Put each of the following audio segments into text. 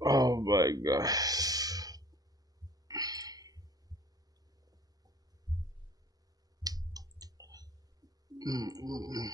Oh my gosh. Mm-mm.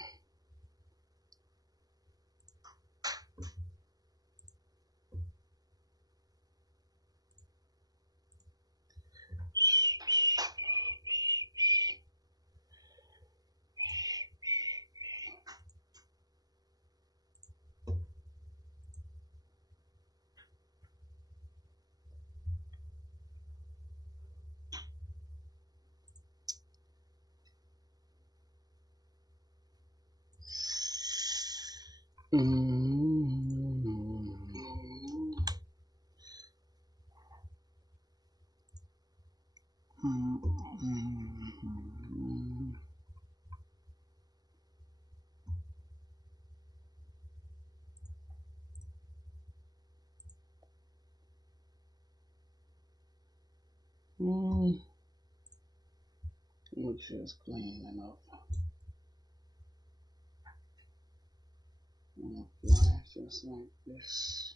Which is clean enough. Just like this.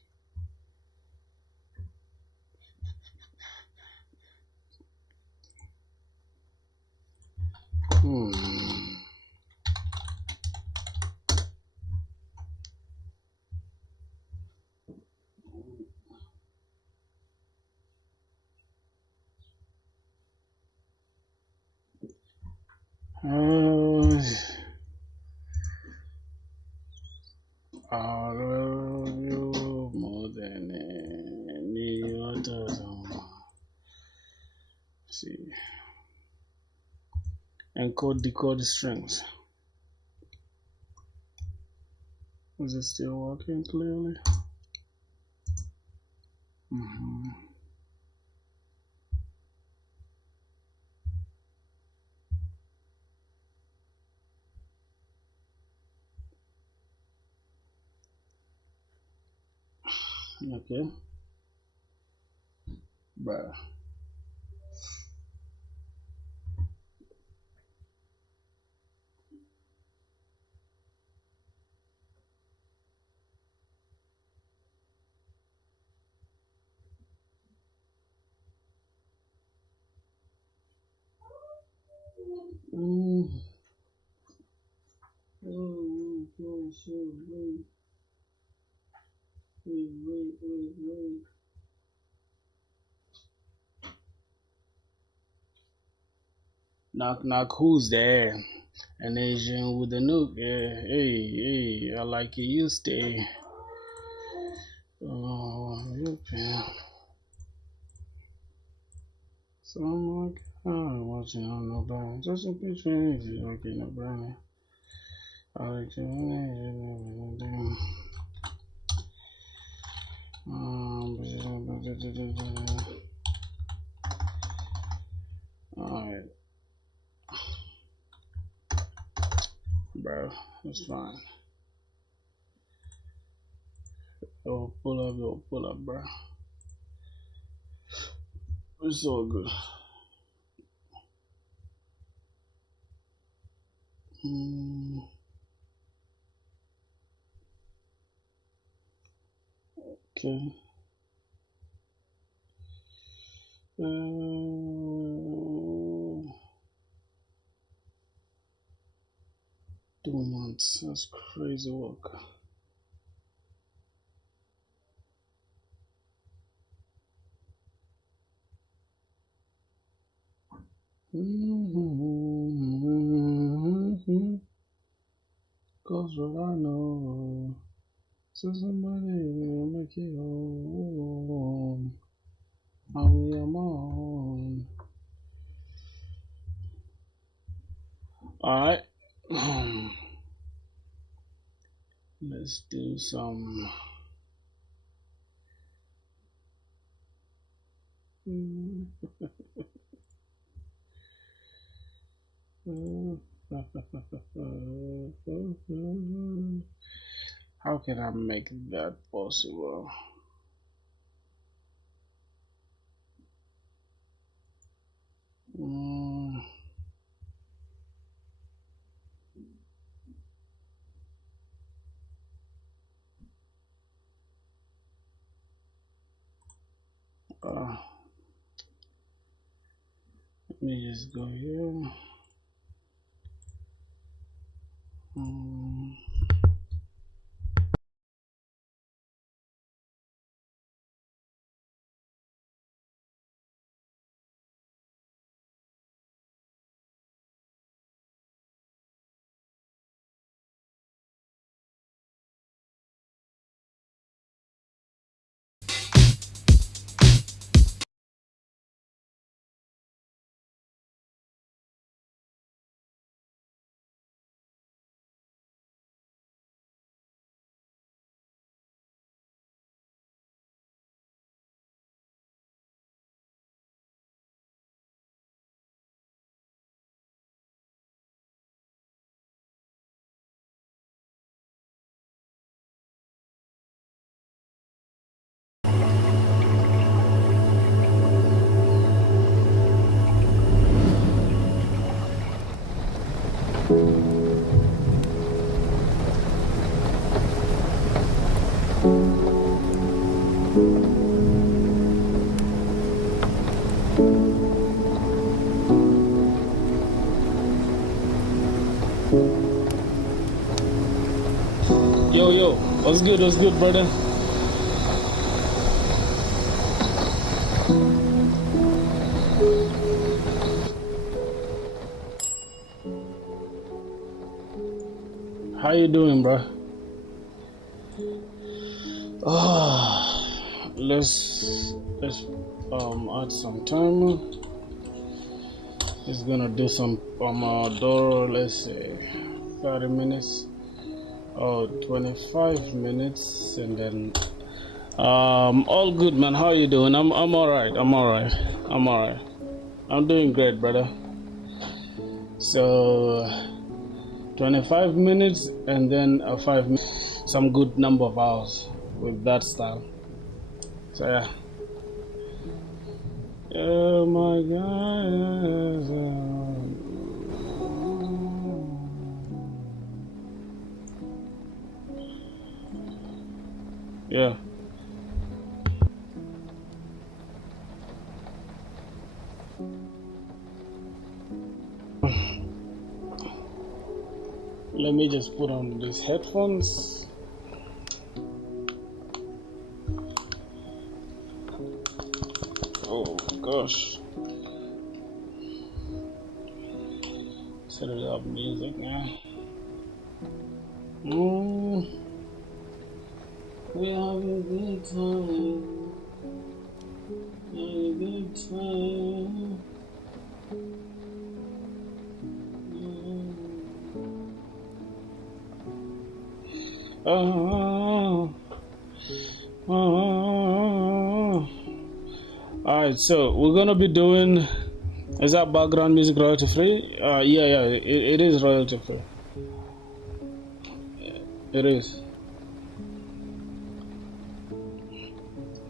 I love you more than any other. See, encode decode strings. Is it still working clearly? Okay, bro. Wait. Knock, knock, who's there? An Asian with a nuke, yeah. Hey, I like it, you stay. Oh, okay. So I'm like, oh, watching on nobody. Just a picture if you don't get no brownie. I like you, alright, bro, that's fine. Yo, pull up, bro. It's all good. Okay. 2 months. That's crazy work. Cause what I know, so somebody will make it home. I'm on. Alright. Let's do some. How can I make that possible? Let me just go here. Yo, what's good, brother? How you doing, bro? Let's add some timer. It's gonna do some Pomodoro. Let's say 30 minutes or 25 minutes, and then all good, man. How you doing? I'm all right. I'm doing great, brother. So 25 minutes and then 5 minutes, some good number of hours with that style. So yeah. Oh my God. Yeah. Let me just put on these headphones. Oh gosh. Set it up music now. We have a good time. A good time. Alright, so we're gonna be doing. Is that background music royalty free? Yeah, it is royalty free. It is.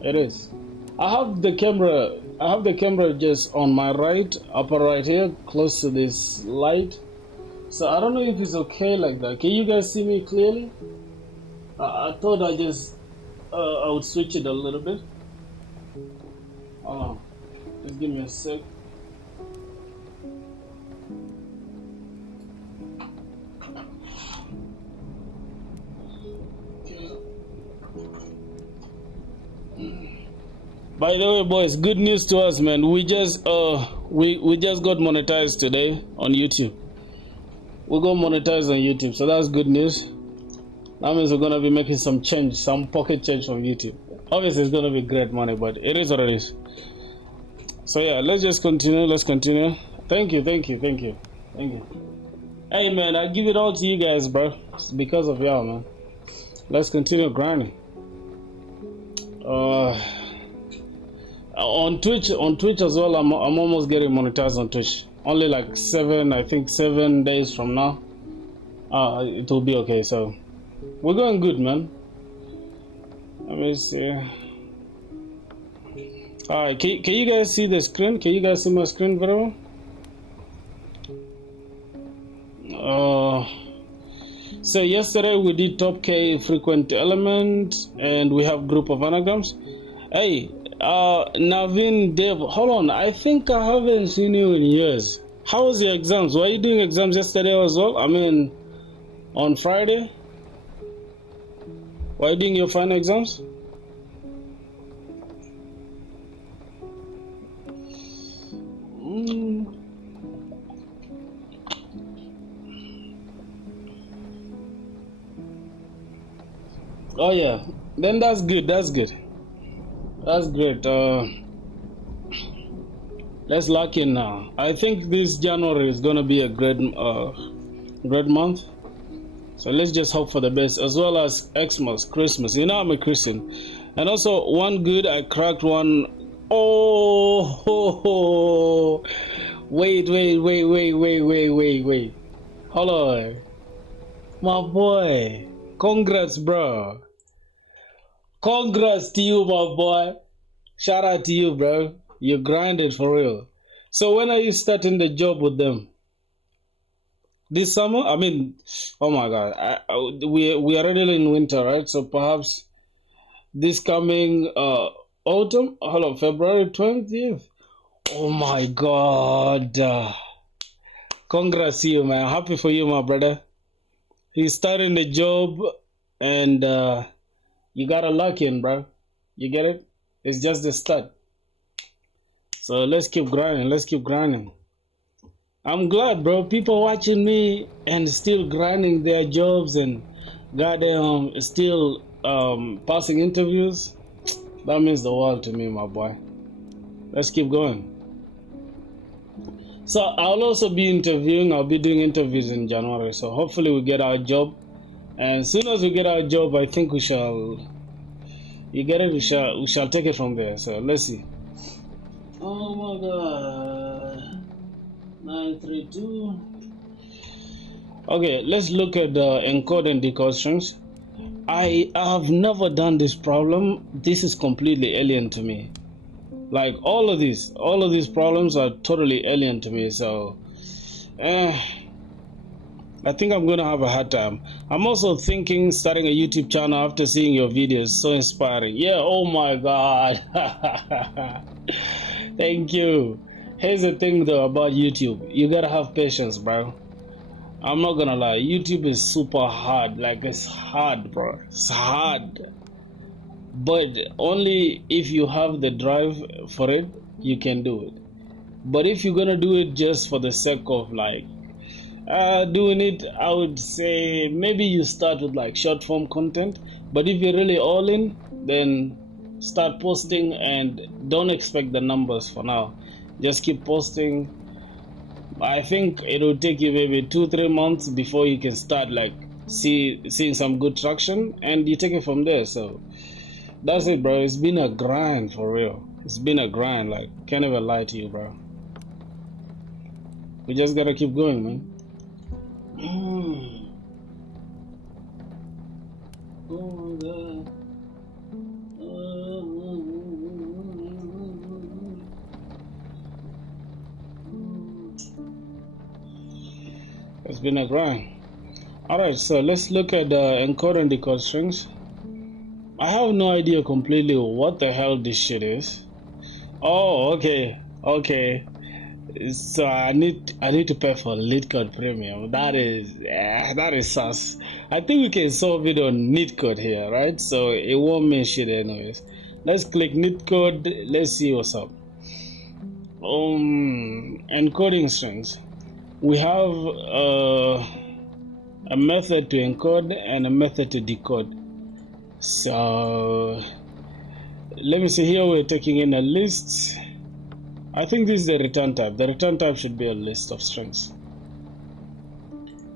It is. I have the camera just on my right, upper right here, close to this light. So I don't know if it's okay like that. Can you guys see me clearly? I thought I would switch it a little bit. Hold on. Just give me a sec. By the way, boys, good news to us, man. We just we just got monetized today on YouTube. We got monetized on YouTube, so that's good news. That means we're gonna be making some change, some pocket change from YouTube. Obviously, it's gonna be great money, but it is what it is. So yeah, let's just continue. Let's continue. Thank you. Hey man, I give it all to you guys, bro. It's because of y'all, man. Let's continue grinding. On Twitch as well. I'm almost getting monetized on Twitch. Only like 7 days from now, it will be okay. So we're going good, man. Let me see. Alright, can you guys see the screen? Can you guys see my screen very well? So yesterday we did top K frequent element, and we have group of anagrams. Hey, Naveen, Dev, hold on. I think I haven't seen you in years. How was your exams? Were you doing exams yesterday as well? I mean, on Friday? Were you doing your final exams? Mm. Oh yeah, then that's good. That's good. That's great. Let's lock in now. I think this January is gonna be a great month. So let's just hope for the best, as well as Xmas, Christmas. You know I'm a Christian, and also one good. I cracked one. Oh, ho, ho. Wait, wait, wait, wait, wait, wait, wait, wait. Hold on, my boy. Congrats, bro. Congrats to you, my boy. Shout out to you, bro. You grinded for real. So when are you starting the job with them? This summer? I mean, oh my God, we are already in winter, right? So perhaps this coming autumn. Hold on, February 20th. Oh my God. Congrats to you, man. Happy for you, my brother. He's starting the job, and you gotta lock in, bro. You get it? It's just the start. So let's keep grinding. Let's keep grinding. I'm glad, bro. People watching me and still grinding their jobs and goddamn still passing interviews. That means the world to me, my boy. Let's keep going. So I'll also be interviewing. I'll be doing interviews in January. So hopefully we get our job. And as soon as we get our job, I think we shall. You get it? We shall take it from there. So let's see. Oh my God. 932. Okay, let's look at the encode and decode strings. I have never done this problem. This is completely alien to me. Like all of these problems are totally alien to me. So, I think I'm gonna have a hard time. I'm also thinking starting a YouTube channel after seeing your videos. So inspiring. Yeah. Oh my God. Thank you. Here's the thing though about YouTube. You gotta have patience, bro. I'm not gonna lie. YouTube is super hard. Like it's hard, bro. It's hard. But only if you have the drive for it, you can do it. But if you're gonna do it just for the sake of like doing it, I would say maybe you start with like short form content. But if you're really all in, then start posting and don't expect the numbers for now. Just keep posting. I think it will take you maybe 2-3 months before you can start like seeing some good traction, and you take it from there. So that's it, bro. It's been a grind for real. It's been a grind. Like, can't even lie to you, bro. We just gotta keep going, man. Oh my God. It's been a grind. Alright, so let's look at the encode and decode strings. I have no idea completely what the hell this shit is. Oh, okay. So I need to pay for LeetCode Premium. That is sus. I think we can solve it on NeetCode here, right? So it won't mean shit anyways. Let's click NeetCode. Let's see what's up. Encoding strings. We have a method to encode and a method to decode. So let me see here. We're taking in a list. I think this is the return type. The return type should be a list of strings.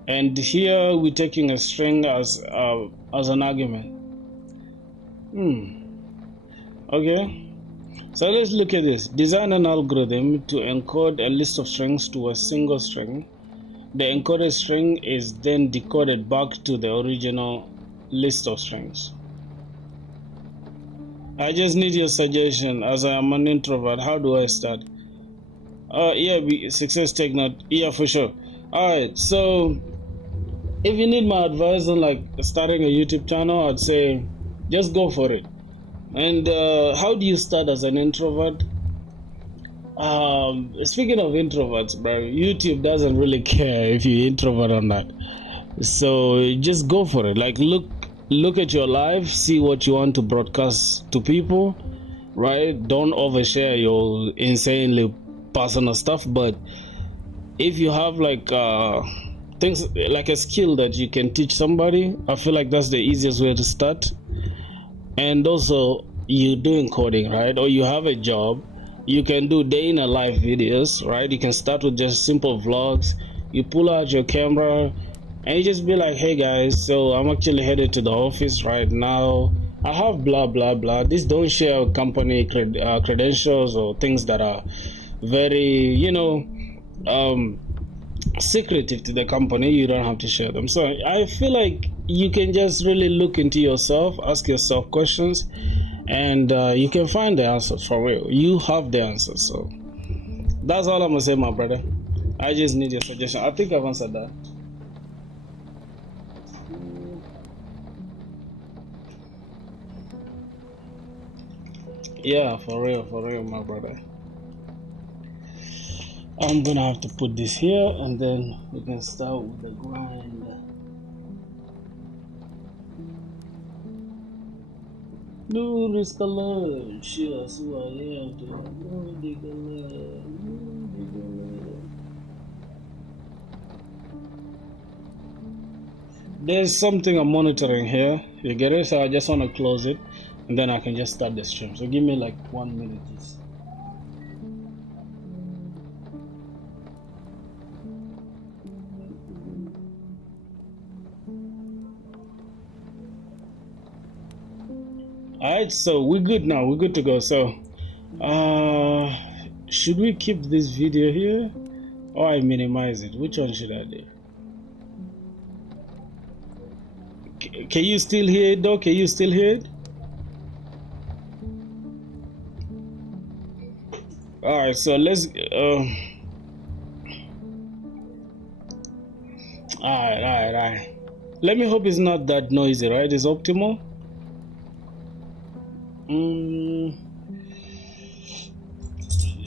And here we're taking a string as an argument. Okay. So let's look at this. Design an algorithm to encode a list of strings to a single string. The encoded string is then decoded back to the original list of strings. I just need your suggestion as I am an introvert. How do I start? Yeah, success take note. Yeah, for sure. Alright, so if you need my advice on like starting a YouTube channel, I'd say just go for it. And how do you start as an introvert? Speaking of introverts, bro, YouTube doesn't really care if you're introvert or not. So just go for it. Like look at your life, see what you want to broadcast to people, right? Don't overshare your insanely personal stuff, but if you have like things like a skill that you can teach somebody, I feel like that's the easiest way to start. And also, you doing coding, right? Or you have a job, you can do day in a life videos, right? You can start with just simple vlogs. You pull out your camera and you just be like, hey guys, so I'm actually headed to the office right now. I have blah blah blah. This don't share company credentials or things that are very, secretive to the company. You don't have to share them. So I feel like you can just really look into yourself, ask yourself questions, and you can find the answers for real. You have the answers. So that's all I'm gonna say, my brother. I just need your suggestion. I think I've answered that. Yeah, for real, my brother. I'm gonna have to put this here and then we can start with the grind. No risk alone, sure, so I am to no dig alone. There's something I'm monitoring here. You get it? So I just want to close it and then I can just start the stream. So give me like 1 minute, please. Alright, so we're good now. We're good to go. So, should we keep this video here or I minimize it? Which one should I do? Can you still hear it though? Can you still hear it? Alright, so let's alright. Let me hope it's not that noisy, right? It's optimal.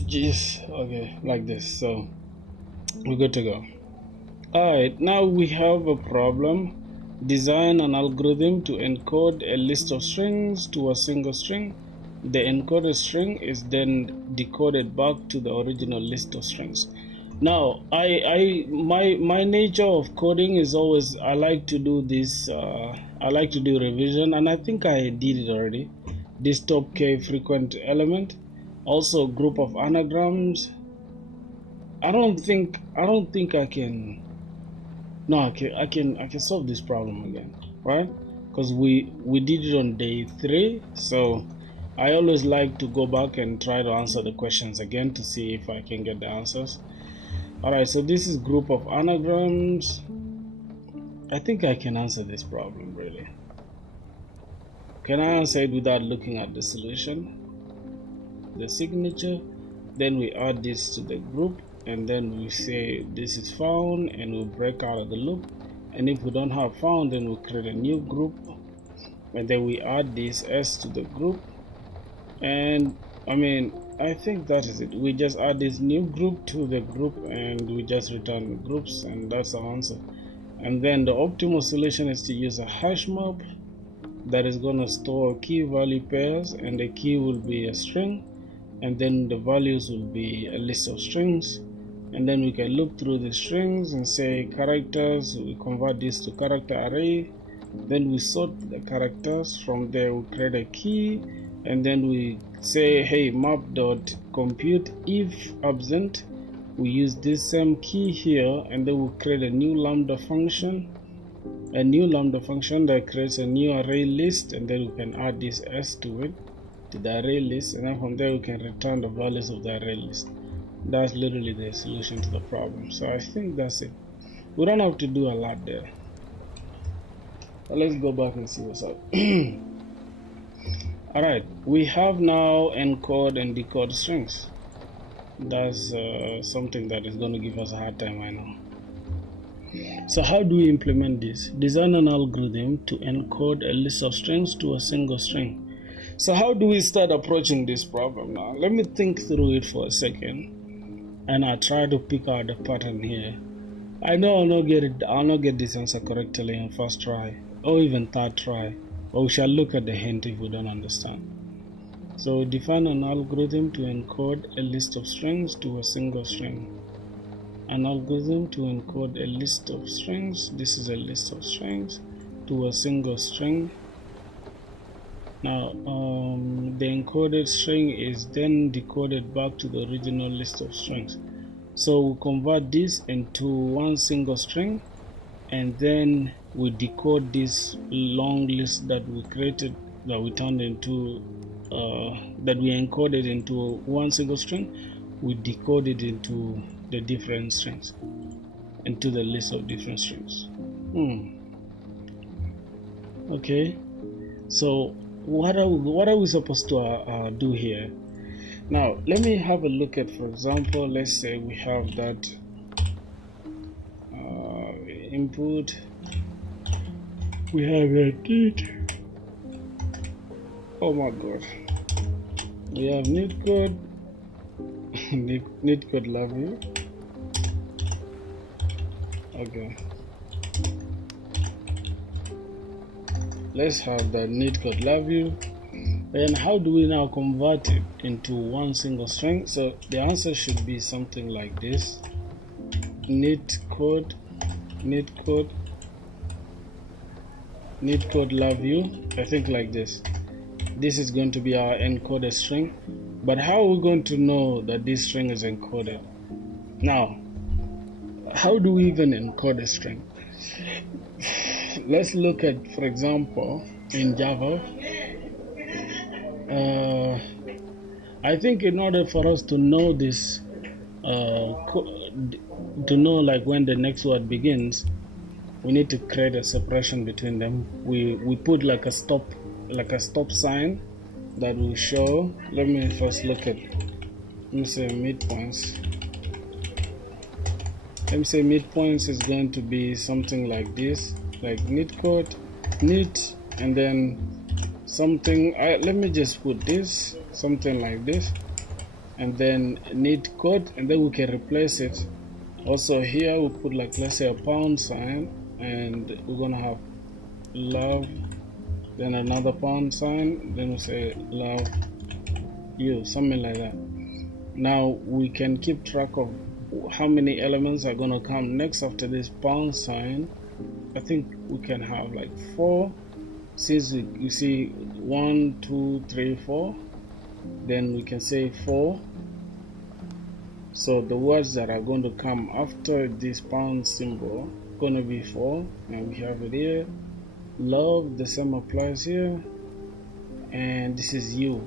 Jeez, okay, like this. So we're good to go. Alright, now we have a problem. Design an algorithm to encode a list of strings to a single string. The encoded string is then decoded back to the original list of strings. Now, my nature of coding is always I like to do this. I like to do revision, and I think I did it already. This top K frequent element, also group of anagrams. I don't think I can. No, I can solve this problem again, right? Because we did it on day 3, so I always like to go back and try to answer the questions again to see if I can get the answers. Alright, so this is group of anagrams. I think I can answer this problem really. Can I answer it without looking at the solution? The signature, then we add this to the group, and then we say this is found, and we break out of the loop. And if we don't have found, then we create a new group, and then we add this S to the group. And I think that is it. We just add this new group to the group and we just return groups, and that's our answer. And then the optimal solution is to use a hash map that is going to store key value pairs, and the key will be a string, and then the values will be a list of strings. And then we can look through the strings and say characters. We convert this to character array, then we sort the characters. From there we create a key, and then we say, hey, map.compute if absent. We use this same key here, and then we create a new lambda function that creates a new array list, and then we can add this S to it, to the array list, and then from there we can return the values of the array list. That's literally the solution to the problem. So I think that's it. We don't have to do a lot there. But let's go back and see what's up. Alright, we have now encode and decode strings. That's something that is going to give us a hard time, I know. So how do we implement this? Design an algorithm to encode a list of strings to a single string. So how do we start approaching this problem now? Let me think through it for a second, and I try to pick out the pattern here. I know I'll not get this answer correctly on first try or even third try, but we shall look at the hint if we don't understand. So define an algorithm to encode a list of strings to a single string. An algorithm to encode a list of strings. This is a list of strings to a single string. Now the encoded string is then decoded back to the original list of strings. So we convert this into one single string, and then we decode this long list that we created, that we turned into that we encoded into one single string. We decode it into the different strings, into the list of different strings. Okay, so what are we supposed to do here? Now let me have a look at, for example, let's say we have that input, we have a need. Oh my god, we have need code. Need code love you. Okay, let's have that need code love you. Then how do we now convert it into one single string? So the answer should be something like this: need code love you. I think like this. This is going to be our encoded string. But how are we going to know that this string is encoded? Now, how do we even encode a string? Let's look at, for example, in Java. I think in order for us to know this, to know like when the next word begins, we need to create a separation between them. We put like a stop sign that will show. Let me first look at, let me say midpoints. Let me say midpoints is going to be something like this, like need code, need, and then something. Let me just put this, something like this, and then need code, and then we can replace it. Also here we put like, let's say, a pound sign, and we're gonna have love, then another pound sign, then we say love you, something like that. Now we can keep track of how many elements are gonna come next after this pound sign. I think we can have like 4, since you see 1, 2, 3, 4, then we can say 4. So the words that are going to come after this pound symbol gonna be 4, and we have it here. Love, the same applies here, and this is you,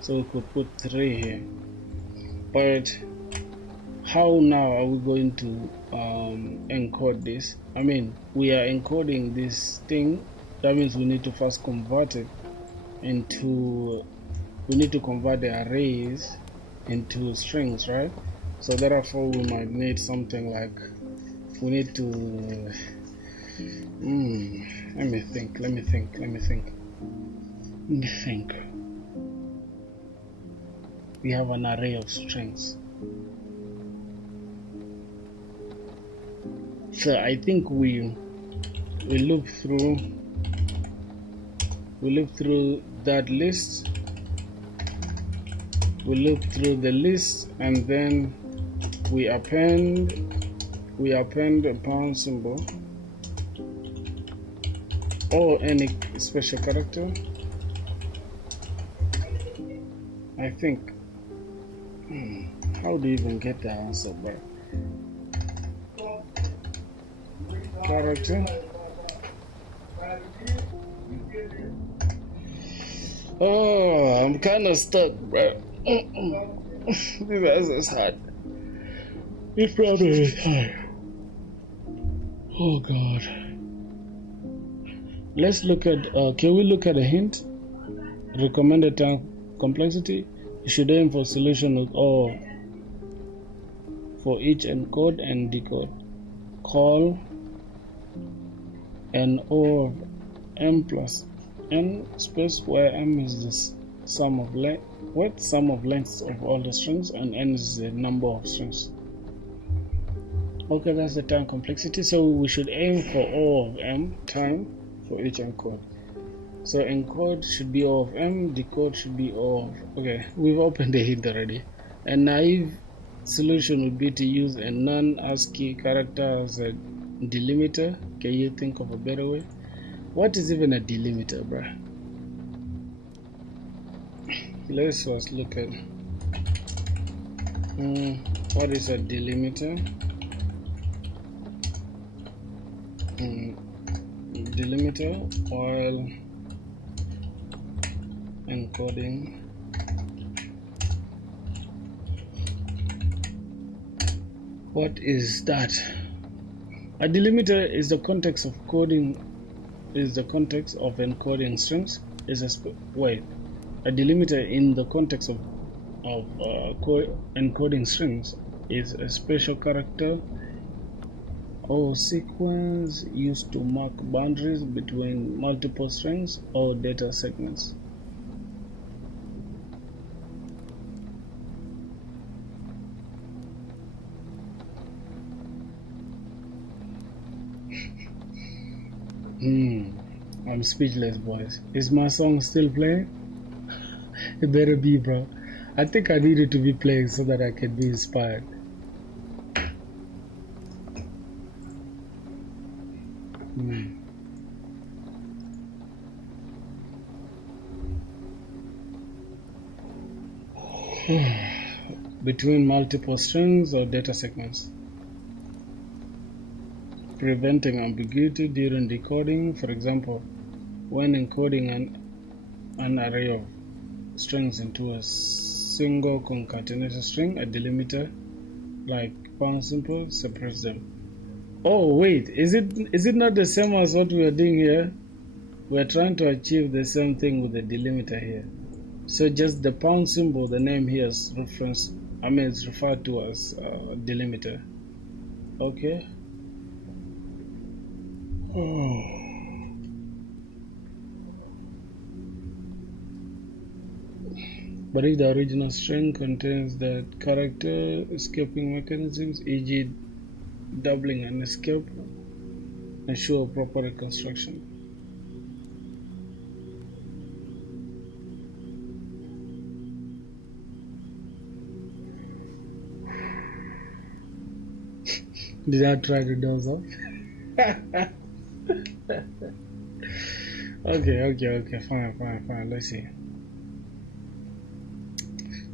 so we could put 3 here. But how now are we going to encode this? I mean, we are encoding this thing. That means we need to first convert it into, we need to convert the arrays into strings, right? So therefore we might need something like, we need to let me think. We have an array of strings. So I think we look through that list. We look through the list, and then we append a pound symbol or any special character. I think how do you even get the answer back? Character. Oh, I'm kind of stuck, bro. This answer is hard. This problem is hard. Oh God. Let's look at, can we look at a hint? Recommended time complexity. You should aim for solution with all for each encode and decode. Call an O of m plus n space, where m is the sum of lengths of all the strings, and n is the number of strings. Okay, that's the time complexity. So we should aim for O of m time for each encode. So encode should be O of m, decode should be O of... Okay, we've opened the hint already. A naive solution would be to use a non-ASCII character as a delimiter. Can you think of a better way? What is even a delimiter, bruh? Let's first look at what is a delimiter. Delimiter while encoding what is that? A delimiter is the context of encoding strings. A delimiter in the context of encoding strings is a special character or sequence used to mark boundaries between multiple strings or data segments. I'm speechless, boys. Is my song still playing? It better be, bro. I think I need it to be playing so that I can be inspired. Between multiple strings or data segments. Preventing ambiguity during decoding. For example, when encoding an array of strings into a single concatenated string, a delimiter like pound symbol separates them. Oh wait, is it not the same as what we are doing here? We are trying to achieve the same thing with the delimiter here. So just the pound symbol, the name here is it's referred to as delimiter. Okay. But if the original string contains the character escaping mechanisms, e.g. doubling and escape, ensure proper reconstruction. Did I try to doze off? Okay, fine. Let's see.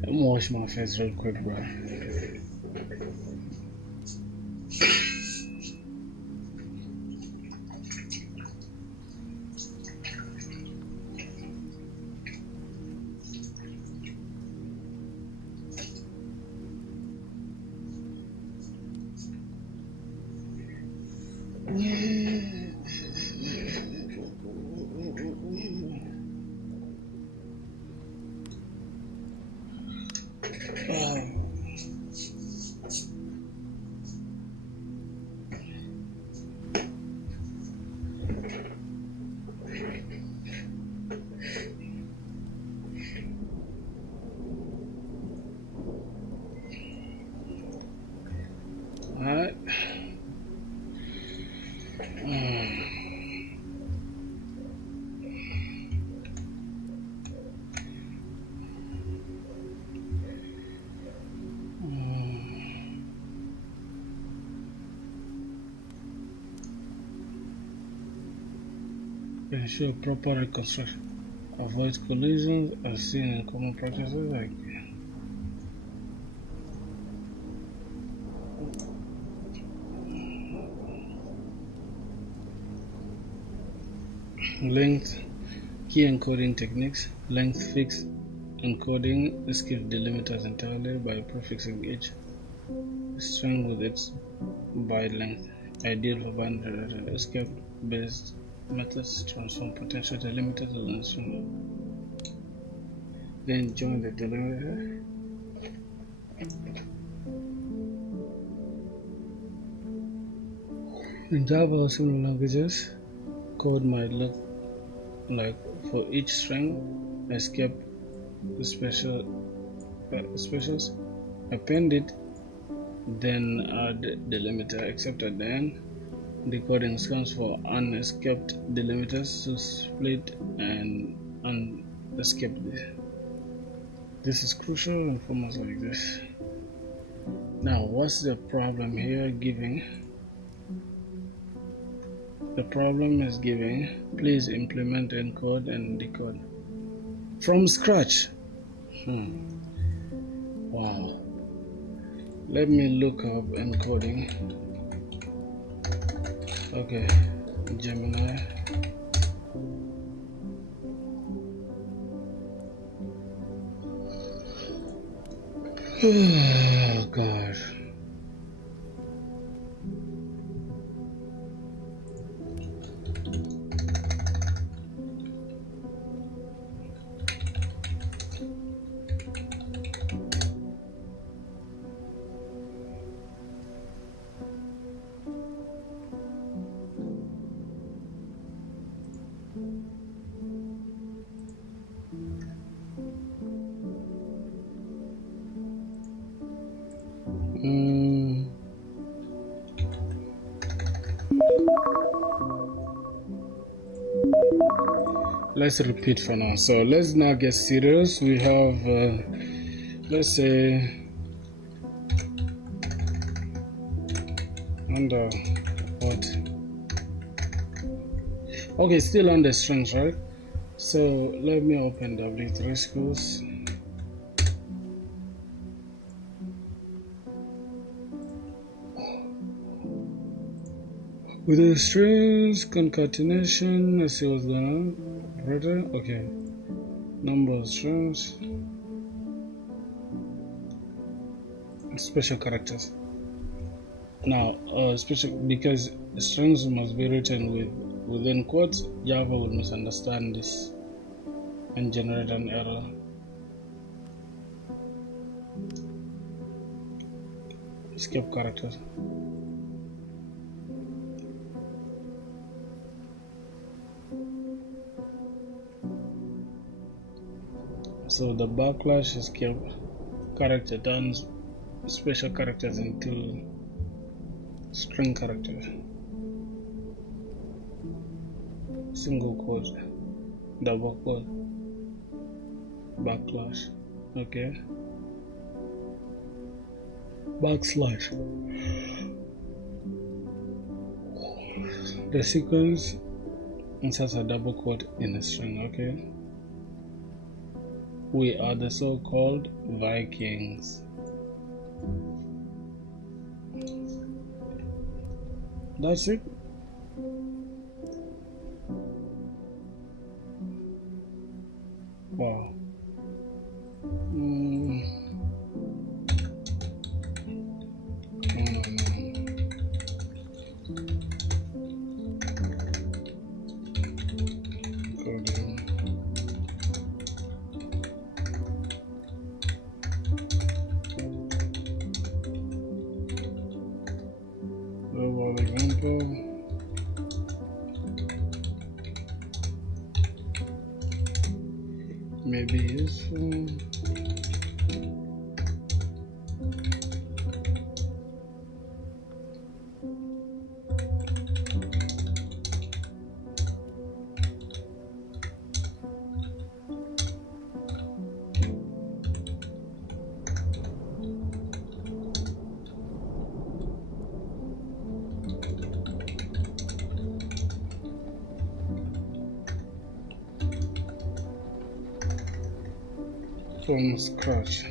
Let me wash my face real quick, bro. Alright. Ensure proper reconstruction. Avoid collisions as seen in common practices like length key encoding techniques. Length fixed encoding skips delimiters entirely by prefixing each string with its byte length. Ideal for binary escape based methods transform potential delimiter to the string. Then join the delimiter. In Java or similar languages, code might look like for each string, escape the specials, append it, then add delimiter except at the end. Decoding scans for unescaped delimiters to split and unescape. This is crucial in formats like this. Now, what's the problem here? The problem is giving. Please implement encode and decode from scratch. Wow. Let me look up encoding. Okay, Gemini. Oh God. Let's repeat for now. So let's now get serious. We have let's say under what? Okay, still on the strings, right? So let me open W3 schools. With the strings concatenation, let's see what's going on. Writer, okay. Number of strings. Special characters. Now, special because strings must be written within quotes. Java will misunderstand this and generate an error. Escape characters. So the backlash escape character turns special characters into string characters. Single quote, double quote, backlash, okay, backslash. The sequence inserts a double quote in a string, okay. We are the so-called Vikings. That's it. Wow. Maybe useful. From scratch.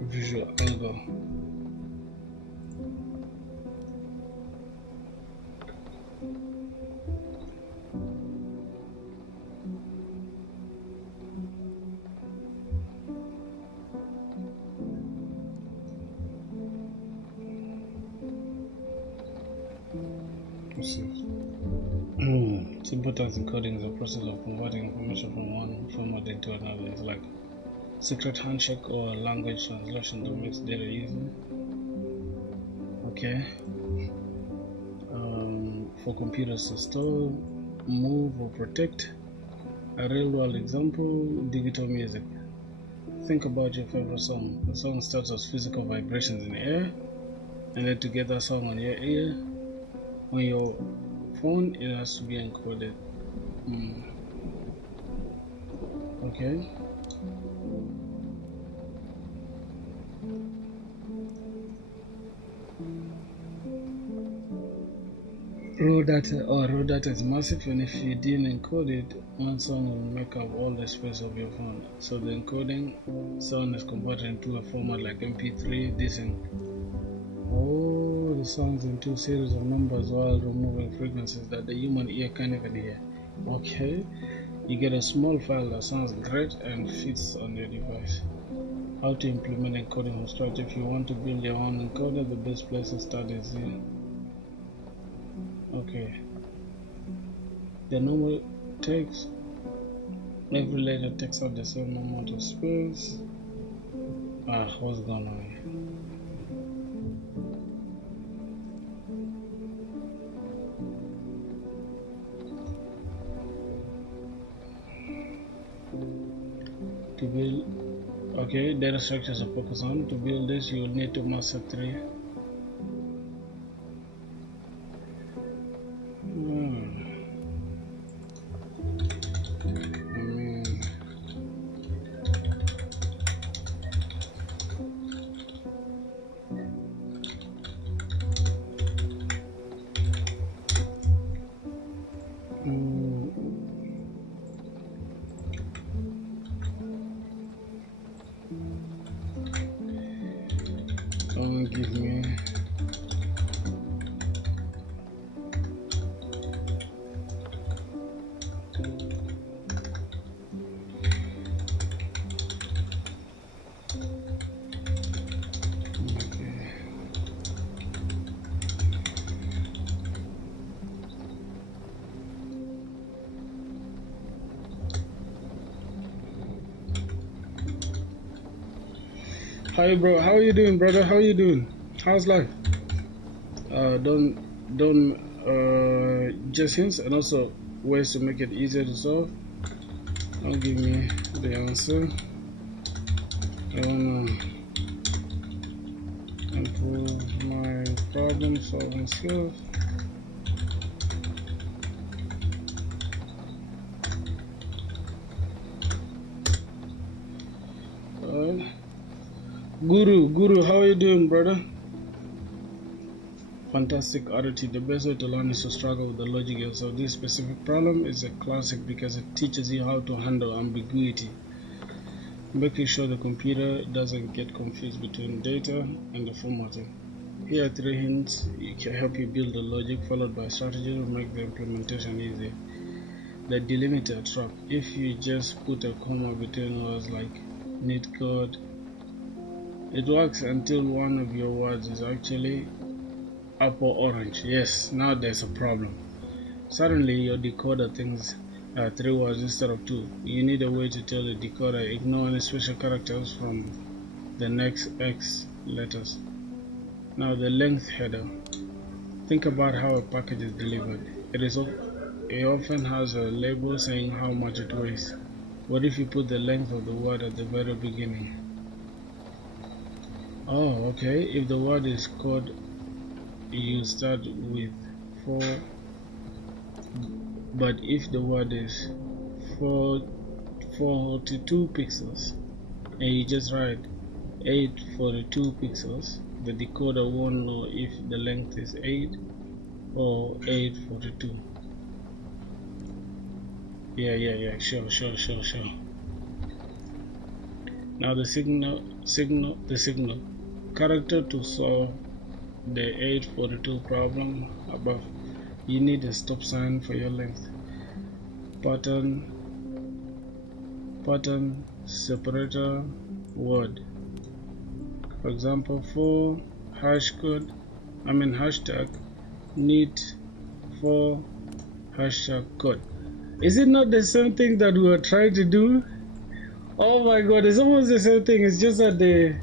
Visual angle. Simple-text encoding is a process of converting information from one format into another. It's like secret handshake or language translation that makes data easy. Okay. For computers to store, move, or protect. A real-world example: digital music. Think about your favorite song. The song starts as physical vibrations in the air, and then to get that song on your ear, on your phone, it has to be encoded. Okay. Raw data is massive, and if you didn't encode it, one song will make up all the space of your phone. So the encoding sound is converted into a format like MP3. This the sounds into series of numbers while removing frequencies that the human ear can't even hear. Okay, you get a small file that sounds great and fits on your device. How to implement encoding from scratch? If you want to build your own encoder, the best place to start is here. Okay, the normal text, every letter takes up the same amount of space. What's going on here? To build, okay, data structures to focus on. To build this, you will need to master 3. Give me Hi bro, how are you doing, brother? How are you doing? How's life? Just hints and also ways to make it easier to solve. Don't give me the answer. I wanna improve my problem solving skills. Guru, how are you doing, brother? Fantastic attitude. The best way to learn is to struggle with the logic yourself. This specific problem is a classic because it teaches you how to handle ambiguity, making sure the computer doesn't get confused between data and the formatting. Here are 3 hints that can help you build the logic, followed by strategy to make the implementation easier. The delimiter trap. If you just put a comma between words like need code, it works until one of your words is actually apple orange. Yes, now there's a problem. Suddenly your decoder thinks 3 words instead of 2. You need a way to tell the decoder ignore any special characters from the next X letters. Now the length header. Think about how a package is delivered. It often has a label saying how much it weighs. What if you put the length of the word at the very beginning? Oh, okay. If the word is code, you start with 4. But if the word is 42 pixels and you just write 842 pixels, the decoder won't know if the length is 8 or 842. Yeah, sure. Now the signal character to solve the 842 problem above. You need a stop sign for your length. Pattern separator word. For example, for hashtag need for hashtag code. Is it not the same thing that we were trying to do? Oh my god, it's almost the same thing. It's just that the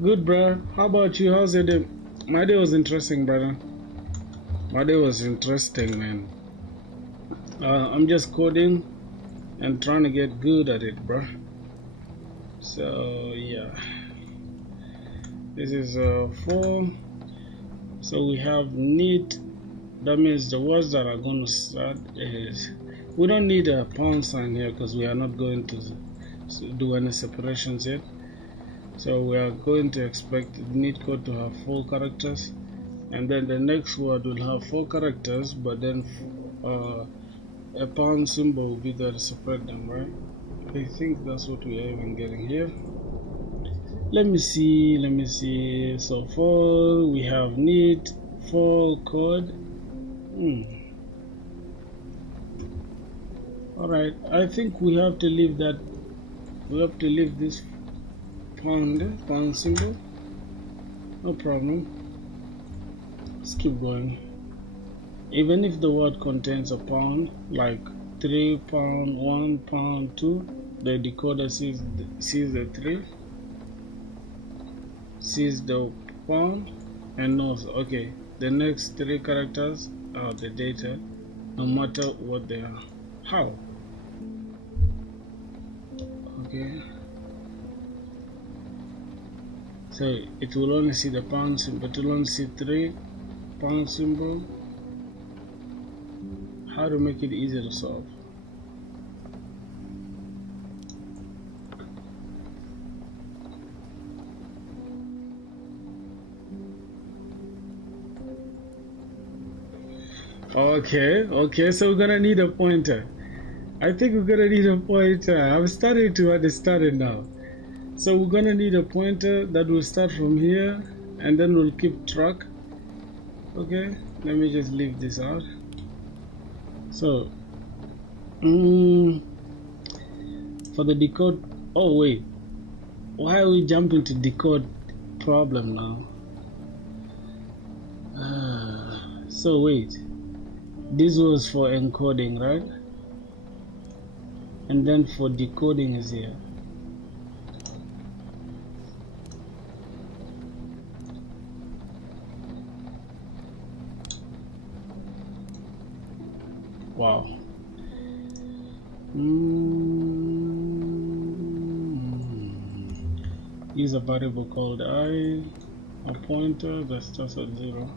good, bro. How about you? How's your day? My day was interesting, brother. My day was interesting, man. I'm just coding and trying to get good at it, bro. So yeah, this is 4. So we have need. That means the words that are going to start is, we don't need a pound sign here because we are not going to do any separations yet. So we are going to expect the need code to have 4 characters, and then the next word will have 4 characters, but then a pound symbol will be there to separate them, right? I think that's what we are even getting here. Let me see. So for we have need for code. Alright, I think we have to leave that. We have to leave this pound symbol. No problem. Let's keep going. Even if the word contains a pound, like 3 pound, 1 pound, 2, the decoder sees the 3, sees the pound, and knows, okay, the next 3 characters are the data, no matter what they are. How? Okay. So it will only see the pound symbol, it will only see 3 pound symbol. How to make it easier to solve? Okay, so we're gonna need a pointer. I think we're gonna need a pointer. I'm starting to understand it now. So we're gonna need a pointer that will start from here, and then we'll keep track. Okay, let me just leave this out. So for the decode, oh wait, why are we jumping to decode problem now? So wait, this was for encoding, right? And then for decoding is here. Wow. Use a variable called I, a pointer that starts at 0.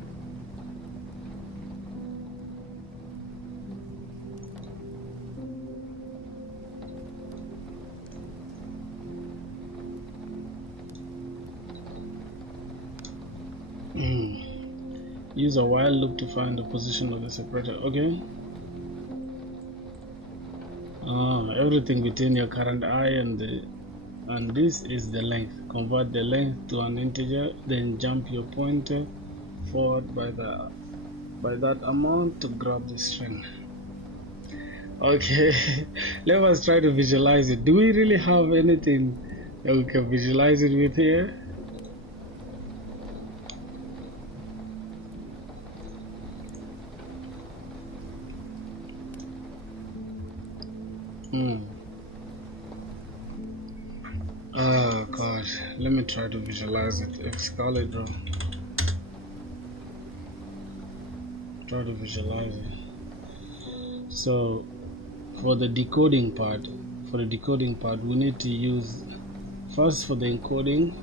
Use a while loop to find the position of the separator. Okay. Everything between your current I and this is the length. Convert the length to an integer, then jump your pointer forward by that amount to grab the string. Okay, let us try to visualize it. Do we really have anything that we can visualize it with here? Oh gosh, let me try to visualize it. Excalibur. Try to visualize it. So for the decoding part, we need to use first for the encoding.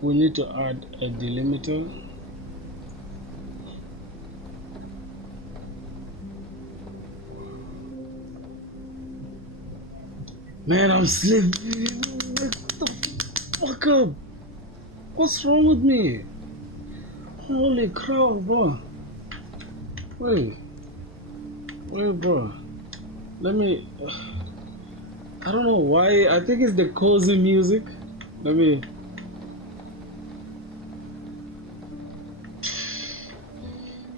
We need to add a delimiter. Man, I'm sleeping. Wake the fuck up. What's wrong with me? Holy crap, bro. Wait. Wait, bro. Let me. I don't know why. I think it's the cozy music. Let me.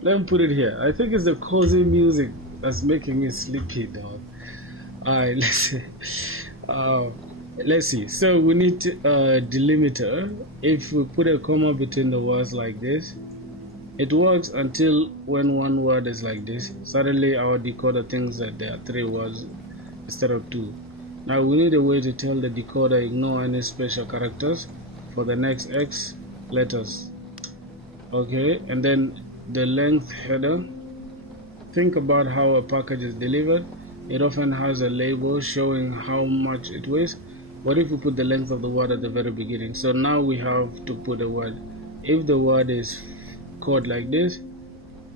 Let me put it here. I think it's the cozy music that's making me sleepy, dog. Alright, let's see. Let's see. So we need delimiter. If we put a comma between the words like this, it works until when one word is like this. Suddenly our decoder thinks that there are 3 words instead of 2. Now we need a way to tell the decoder ignore any special characters for the next X letters. Okay, and then the length header. Think about how a package is delivered. It often has a label showing how much it weighs. What if we put the length of the word at the very beginning? So now we have to put a word. If the word is code like this,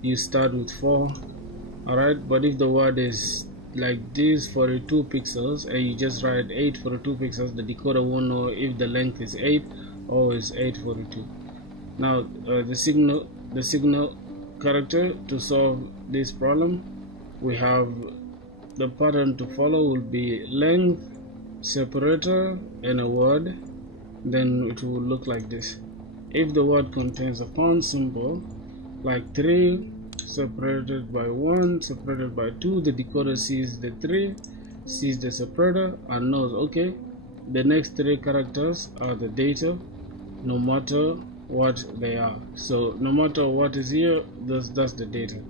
you start with 4. Alright, but if the word is like this, 42 pixels, and you just write 842 pixels, the decoder won't know if the length is 8 or is 842. Now the signal character to solve this problem, we have the pattern to follow will be length, separator, and a word. Then it will look like this. If the word contains a pound symbol like 3 separated by 1 separated by 2, the decoder sees the 3, sees the separator, and knows, okay, the next 3 characters are the data no matter what they are. So no matter what is here, that's the data.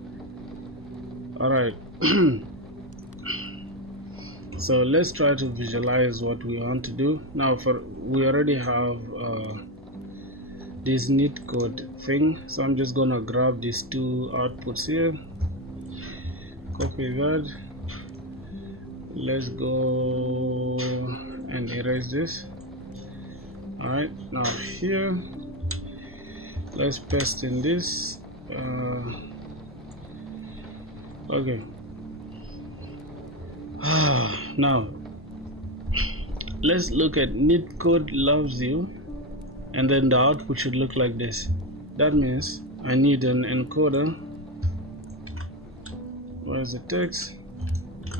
Alright. So let's try to visualize what we want to do. Now we already have this neat code thing, so I'm just gonna grab these 2 outputs here, copy that, let's go and erase this. Alright, now here let's paste in this. Okay. Now let's look at neat code loves you, and then the output should look like this. That means I need an encoder. Where's the text?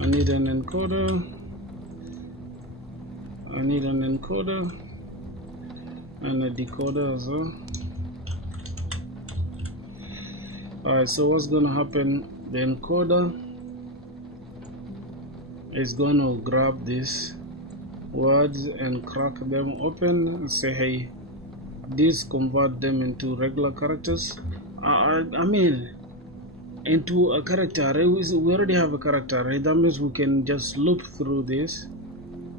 I need an encoder. I need an encoder and a decoder as well. Alright, so what's gonna happen? The encoder is going to grab these words and crack them open and say, hey, this convert them into regular characters. I mean, into a character array. We already have a character array. That means we can just loop through this,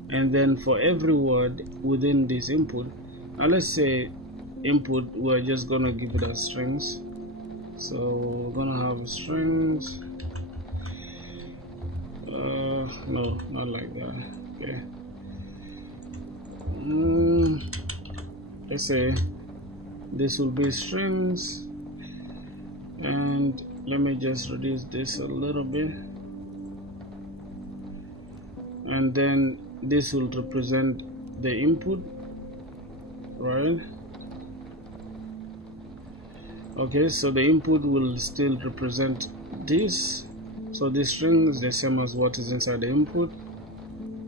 and then for every word within this input, now let's say input, we're just gonna give it as strings. So we're gonna have strings. No, not like that. Okay. Let's say this will be strings, and let me just reduce this a little bit, and then this will represent the input, right? Okay, so the input will still represent this. So this string is the same as what is inside the input.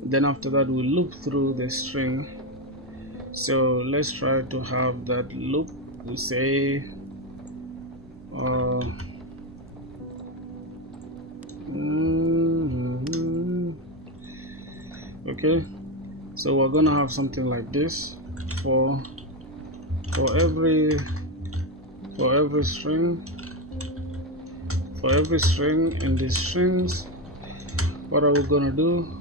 Then after that we'll loop through the string. So let's try to have that loop. We say okay, so we're gonna have something like this for every string. For every string in these strings, what are we gonna do?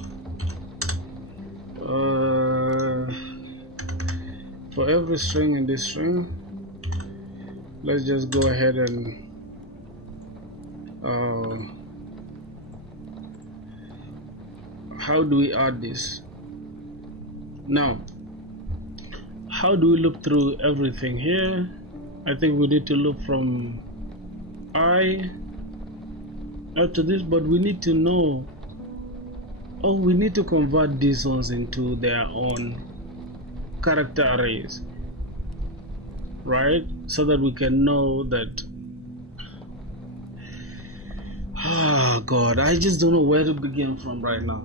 For every string in this string, let's just go ahead and how do we add this? Now, how do we loop through everything here? I think we need to loop from I up to this, but we need to know, we need to convert these ones into their own character arrays, right? So that we can know that Ah, God, I just don't know where to begin from right now.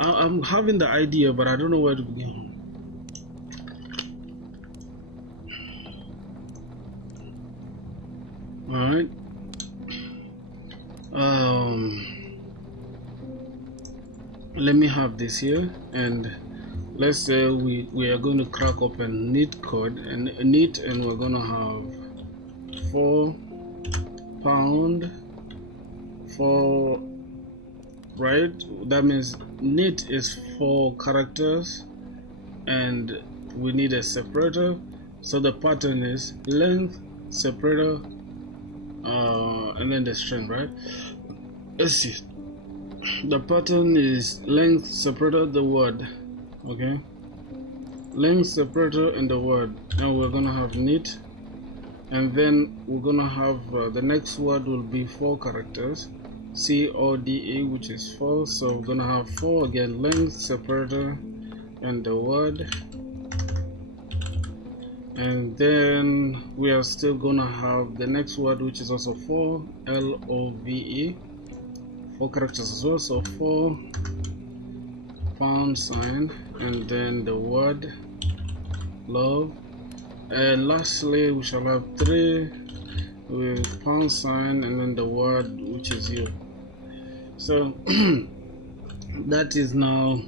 I'm having the idea, but I don't know where to begin. All right. Let me have this here, and let's say we are going to crack open neat code and neat, and we're going to have 4 pound 4, right? That means neat is 4 characters, and we need a separator. So the pattern is length separator, and then the string, right? Let's see. The pattern is length separator the word, okay? Length separator and the word, and we're gonna have neat, and then we're gonna have the next word will be 4 characters, CODE, which is 4. So we're gonna have 4 again, length separator and the word, and then we are still gonna have the next word, which is also 4, LOVE, 4 characters as well. So 4 pound sign, and then the word love, and lastly we shall have 3 with pound sign and then the word, which is you. So that is now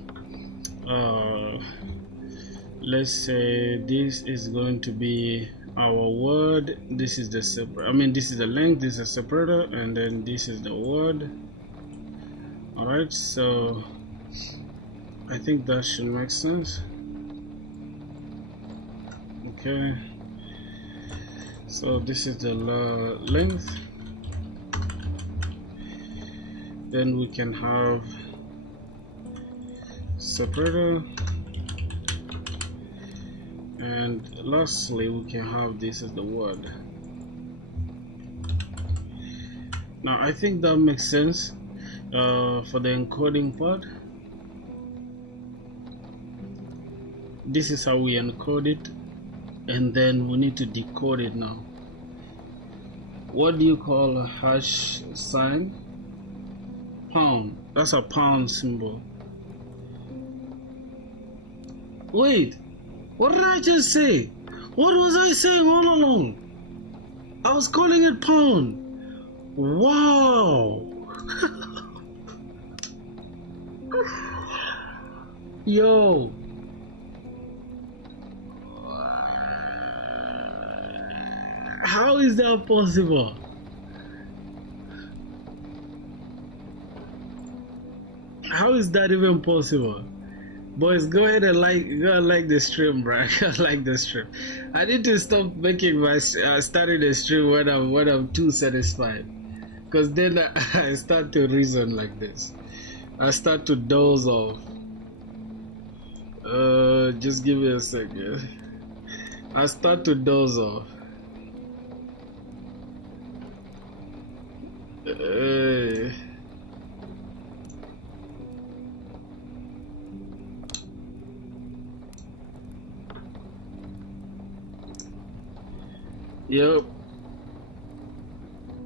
let's say this is going to be our word. This is the this is the length, this is a separator, and then this is the word. All right, so I think that should make sense. Okay, so this is the length, then we can have separator, and lastly we can have this as the word. Now I think that makes sense. For the encoding part, this is how we encode it, and then we need to decode it now. What do you call a hash sign? Pound. That's a pound symbol. Wait, what did I just say? What was I saying all along? I was calling it pound. Wow. Yo, how is that possible? How is that even possible? Boys, go ahead and like the stream, bro. Like the stream. I need to stop making my starting the stream when I'm too satisfied, because then I start to reason like this. I start to doze off. Just give me a second. I start to doze off. Yep.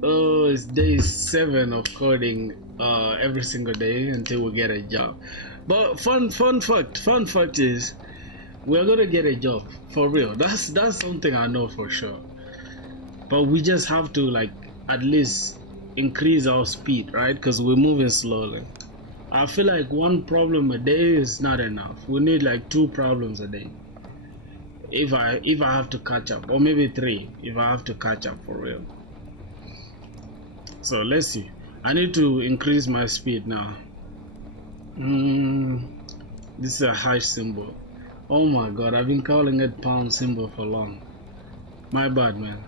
Oh, it's day 7 of coding every single day until we get a job. But fun fact is we're gonna get a job for real. That's something I know for sure. But we just have to like at least increase our speed, right? Because we're moving slowly. I feel like 1 problem a day is not enough. We need like 2 problems a day. If I have to catch up, or maybe 3 if I have to catch up for real. So let's see. I need to increase my speed now. This is a hash symbol. Oh my god, I've been calling it pound symbol for long. My bad, man.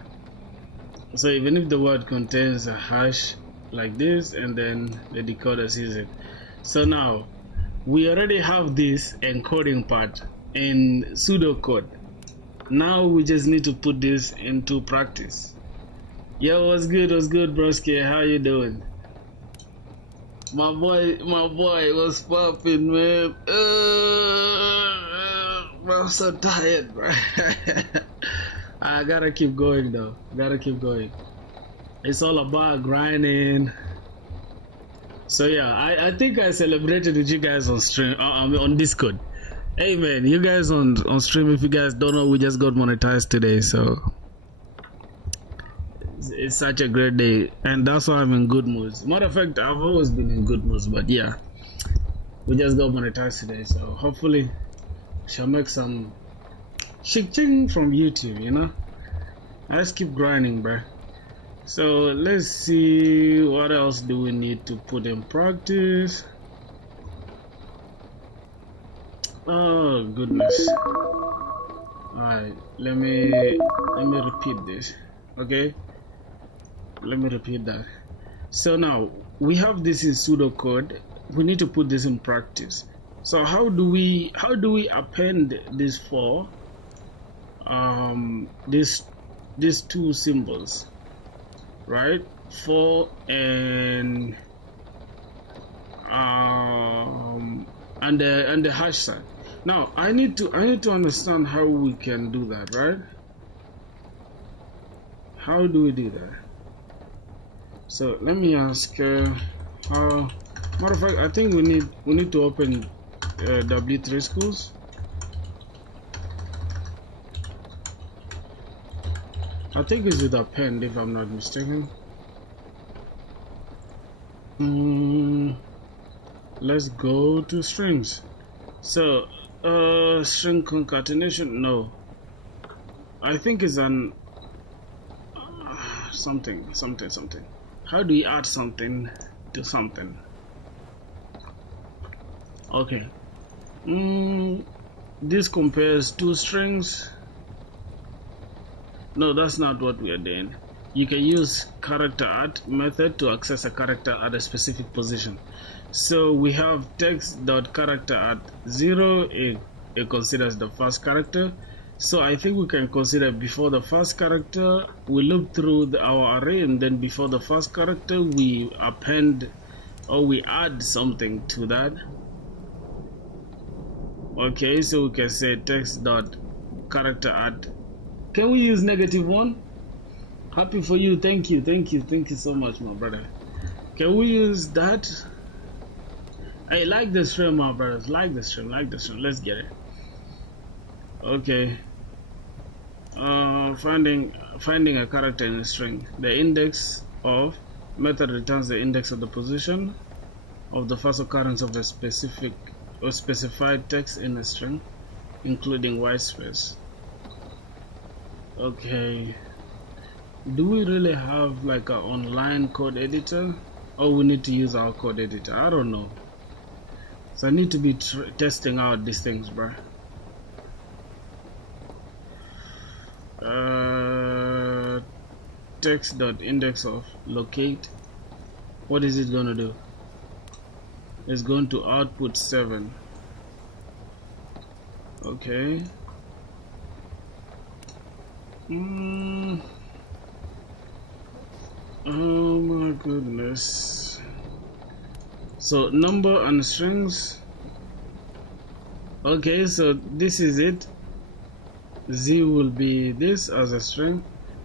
So even if the word contains a hash like this, and then the decoder sees it. So now we already have this encoding part in pseudocode. Now we just need to put this into practice. Yo, what's good, broski? How you doing? My boy, what's poppin', man? I'm so tired, bro. I gotta keep going though. Gotta keep going. It's all about grinding. So yeah, I think I celebrated with you guys on stream, on Discord. Hey man, you guys on stream, if you guys don't know, we just got monetized today, so it's such a great day, and that's why I'm in good moods. Matter of fact, I've always been in good moods, but yeah, we just got monetized today, so hopefully shall make some ching from YouTube, you know. Let's keep grinding, bruh. So let's see, what else do we need to put in practice? Oh goodness. Alright, let me repeat this. Okay, let me repeat that. So now we have this in pseudocode. We need to put this in practice. So how do we append this for these two symbols, right? For and the hash sign. Now I need to understand how we can do that, right? How do we do that? So let me ask how. Matter of fact, I think we need to open W3 schools. I think it's with append, if I'm not mistaken. Let's go to strings. So string concatenation, no, I think it's an something. How do we add something to something? Okay, this compares two strings. No, that's not what we are doing. You can use character add method to access a character at a specific position. So we have text.character at 0, it considers the first character. So I think we can consider before the first character, we loop through our array, and then before the first character, we append or we add something to that. Okay, so we can say text.character add. Can we use -1? Happy for you. Thank you so much, my brother. Can we use that? Hey, like the stream, my brothers. Like the stream. Let's get it. Okay. Finding a character in a string. The index of method returns the index of the position of the first occurrence of a specific or specified text in a string, including white space. Okay. Do we really have like an online code editor, or we need to use our code editor? I don't know. So I need to be testing out these things, bro. Text.index of locate. What is it gonna do? It's going to output 7. Okay. Oh my goodness. So number and strings. Okay, so this is it. Z will be this as a string,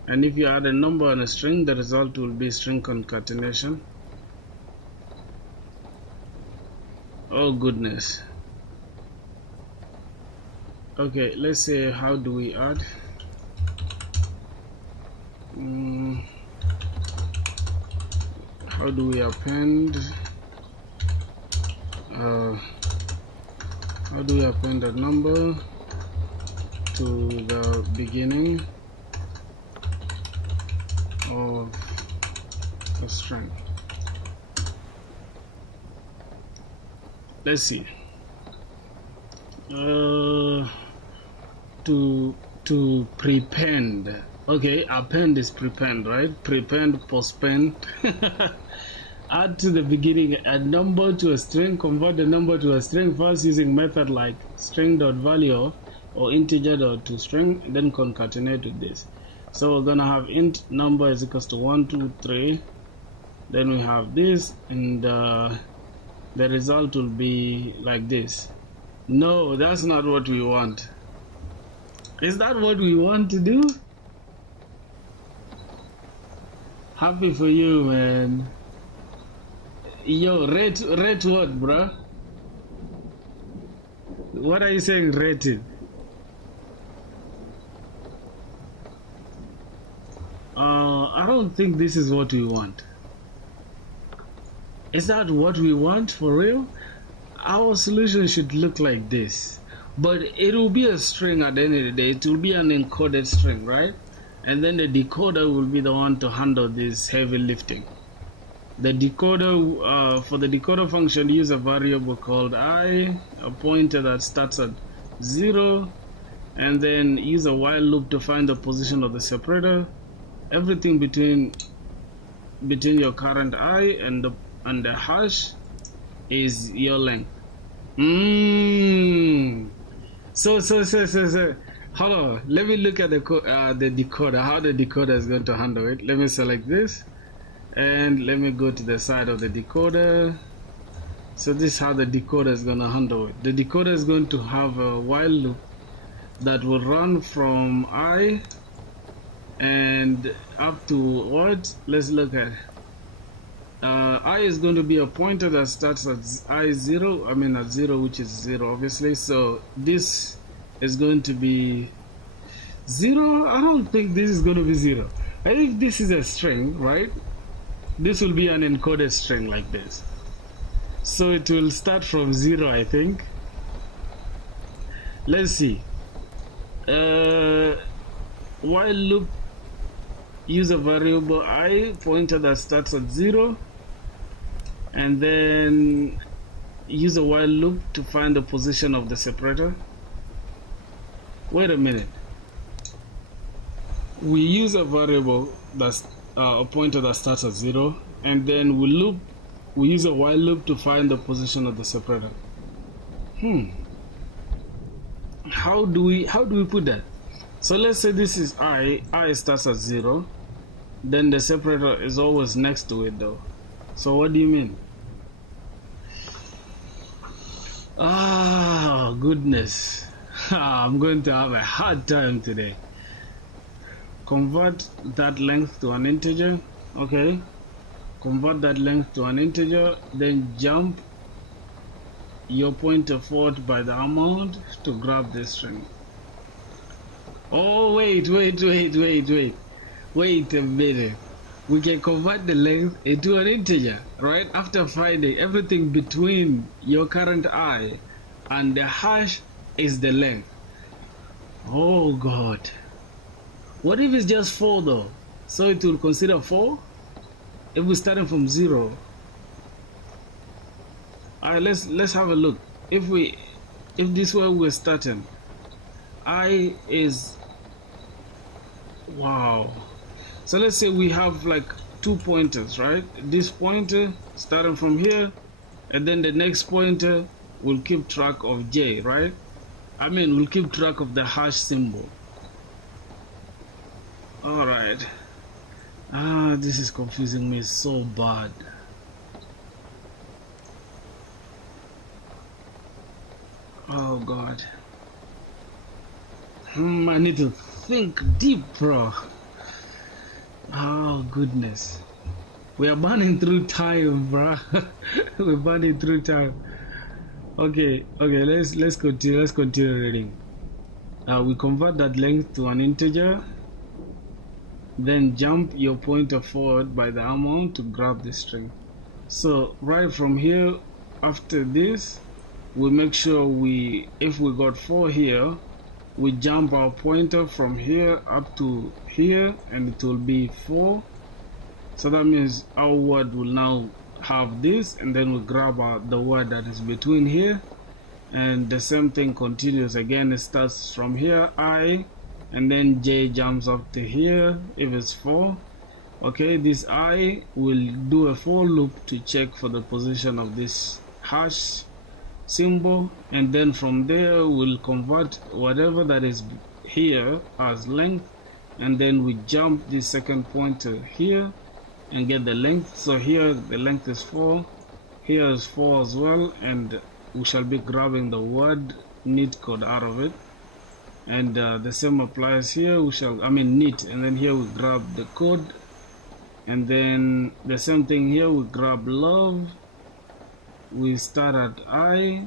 and if you add a number and a string, the result will be string concatenation. Oh goodness. Okay, let's say, how do we add? How do we append? How do we append a number to the beginning of a string? Let's see. To prepend. Okay, append is prepend, right? Prepend, postpend. Add to the beginning a number to a string. Convert the number to a string first using method like string.value or integer.toString, then concatenate with this. So we're gonna have int number is equals to 1, 2, 3. Then we have this, and the result will be like this. No, that's not what we want. Is that what we want to do? Happy for you, man. Yo, rate what, bruh? What are you saying, rated? I don't think this is what we want. Is that what we want for real? Our solution should look like this. But it will be a string at the end of the day. It will be an encoded string, right? And then the decoder will be the one to handle this heavy lifting. The decoder, for the decoder function, use a variable called I, a pointer that starts at 0, and then use a while loop to find the position of the separator. Everything between your current I and the hash is your length. So hold on, let me look at the decoder, how the decoder is going to handle it. Let me select this and let me go to the side of the decoder. So this is how the decoder is going to handle it. The decoder is going to have a while loop that will run from I and up to what? Let's look at I is going to be a pointer that starts at I0, at 0, which is 0 obviously. So this is going to be 0. I don't think this is going to be 0. I think this is a string, right? This will be an encoded string like this. So it will start from 0, I think. Let's see. While loop, use a variable I, pointer that starts at 0, and then use a while loop to find the position of the separator. Wait a minute. We use a variable that's a pointer that starts at 0, and then we use a while loop to find the position of the separator. How do we put that? So let's say this is I starts at 0, then the separator is always next to it though. So what do you mean? Ah, goodness. I'm going to have a hard time today. Convert that length to an integer. Okay. Convert that length to an integer, then jump your pointer forward by the amount to grab this string. Oh, wait a minute. We can convert the length into an integer, right? After finding everything between your current I and the hash is the length. Oh God. What if it's just 4 though? So it will consider 4? If we're starting from 0. Alright, let's have a look. If this way we're starting, I is, wow. So let's say we have like 2 pointers, right? This pointer starting from here, and then the next pointer will keep track of J, right? We'll keep track of the hash symbol. Alright. This is confusing me so bad. Oh God. I need to think deep, bro. Oh goodness. We are burning through time, bro. We're burning through time. Okay, let's continue reading. We convert that length to an integer, then jump your pointer forward by the amount to grab the string. So right from here, after this, we make sure if we got 4 here, we jump our pointer from here up to here, and it will be 4. So that means our word will now have this, and then we grab the word that is between here, and the same thing continues again. It starts from here, I, and then J jumps up to here if it's 4. Okay, this I will do a for loop to check for the position of this hash symbol, and then from there we'll convert whatever that is here as length, and then we jump the second pointer here and get the length. So here the length is 4, here is 4 as well, and we shall be grabbing the word neat code out of it, and the same applies here. We shall neat, and then here we grab the code and then the same thing here, we grab love, we start at I,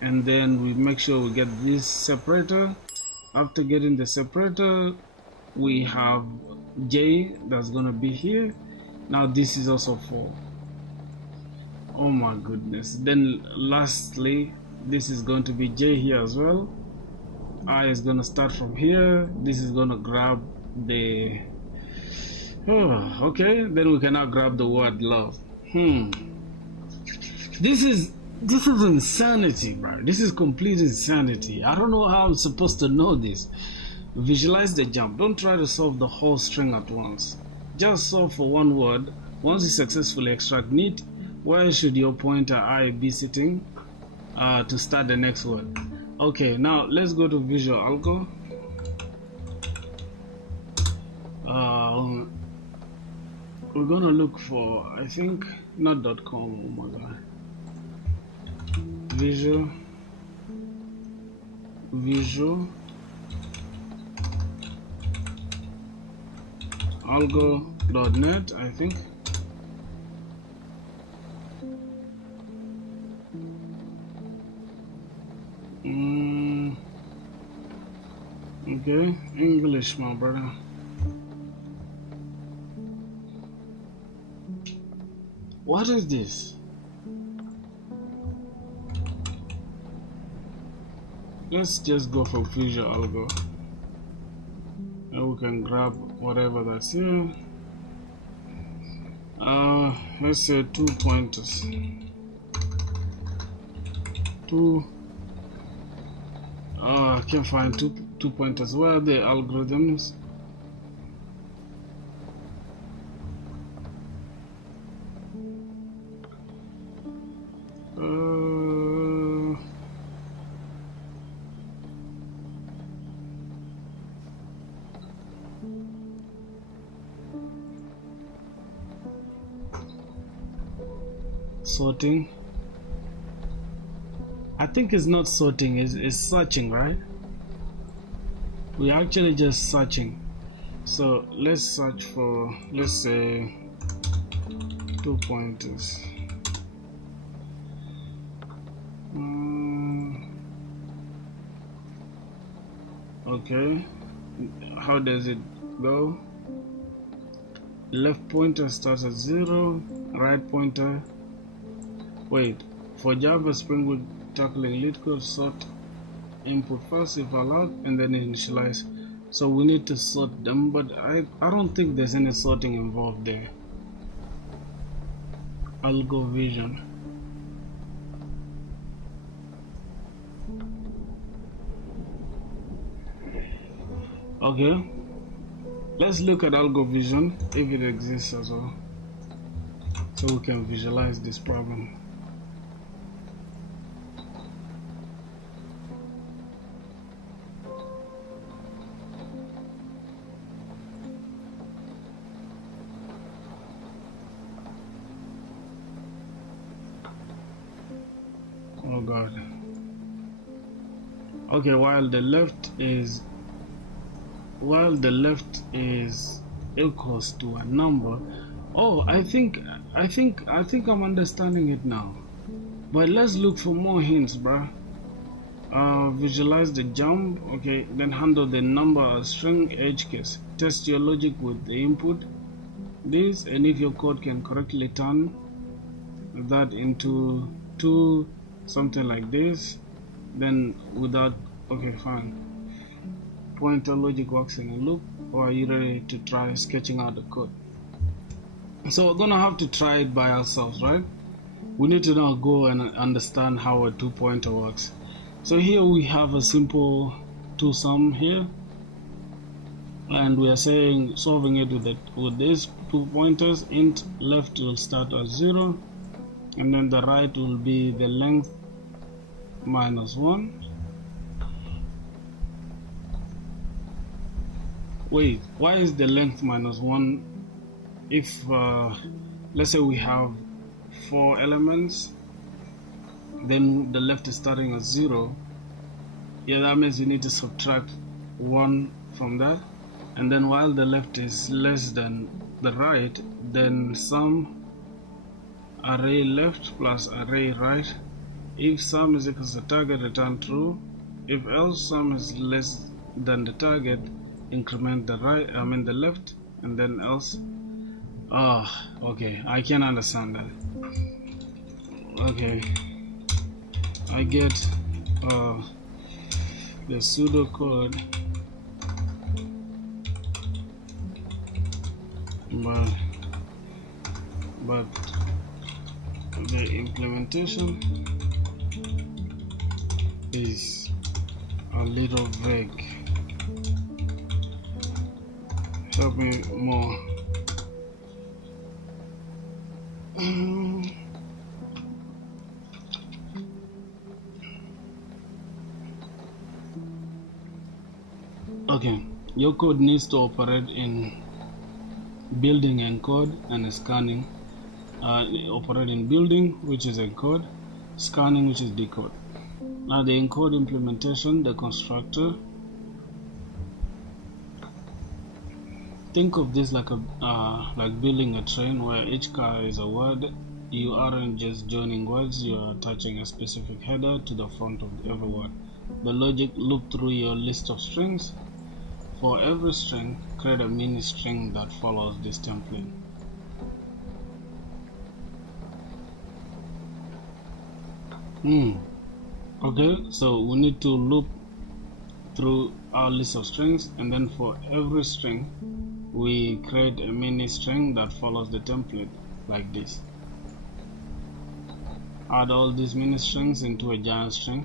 and then we make sure we get this separator. After getting the separator, we have J that's gonna be here. Now this is also 4. Oh my goodness. Then lastly, this is going to be J here as well. I is gonna start from here. This is gonna grab the okay, then we can now grab the word love. This is insanity, bro. This is complete insanity. I don't know how I'm supposed to know this. Visualize the jump. Don't try to solve the whole string at once. Just solve for one word. Once you successfully extract neat, where should your pointer I be sitting to start the next word? Okay, now let's go to Visual Algo. We're gonna look for, I think, not .com. Oh my god. Visual algo.net, I think. Okay, English, my brother. What is this? Let's just go for Visual Algo. And we can grab whatever that's here. Let's say 2 pointers. I can't find two pointers. Where are the algorithms? Sorting. I think it's not sorting, it's searching, right? We're actually just searching. So let's search for, let's say, 2 pointers. Okay, how does it go? Left pointer starts at 0, right pointer. Wait, for Java Spring Boot tackling lead code, sort input first if allowed, and then initialize. So we need to sort them, but I don't think there's any sorting involved there. Algo Vision. Okay, let's look at Algo Vision if it exists as well, so we can visualize this problem. Oh god. Okay, while the left is equals to a number. Oh, I think I'm understanding it now. But let's look for more hints, bruh. Visualize the jump. Okay, then handle the number as string edge case. Test your logic with the input this, and if your code can correctly turn that into 2 something like this, then without, okay, fine. Pointer logic works in a loop. Or are you ready to try sketching out the code? So we're gonna have to try it by ourselves, right? We need to now go and understand how a 2 pointer works. So here we have a simple 2 sum here, and we are saying solving it with these 2 pointers. Int left will start at 0, and then the right will be the length minus 1. Wait, why is the length minus 1? If let's say we have 4 elements, then the left is starting at 0. Yeah, that means you need to subtract 1 from that. And then while the left is less than the right, then sum array left plus array right. If sum is equals to target, return true. If else sum is less than the target, increment the right, the left, and then else. Okay, I can understand that. Okay, I get the pseudocode, but the implementation is a little vague. Help me more. Okay, your code needs to operate in building encode and scanning. Operate in building, which is encode, scanning, which is decode. Now the encode implementation, the constructor. Think of this like like building a train where each car is a word. You aren't just joining words, you are attaching a specific header to the front of every word. The logic loop through your list of strings. For every string, create a mini string that follows this template. Okay, so we need to loop through our list of strings, and then for every string we create a mini string that follows the template like this. Add all these mini strings into a giant string.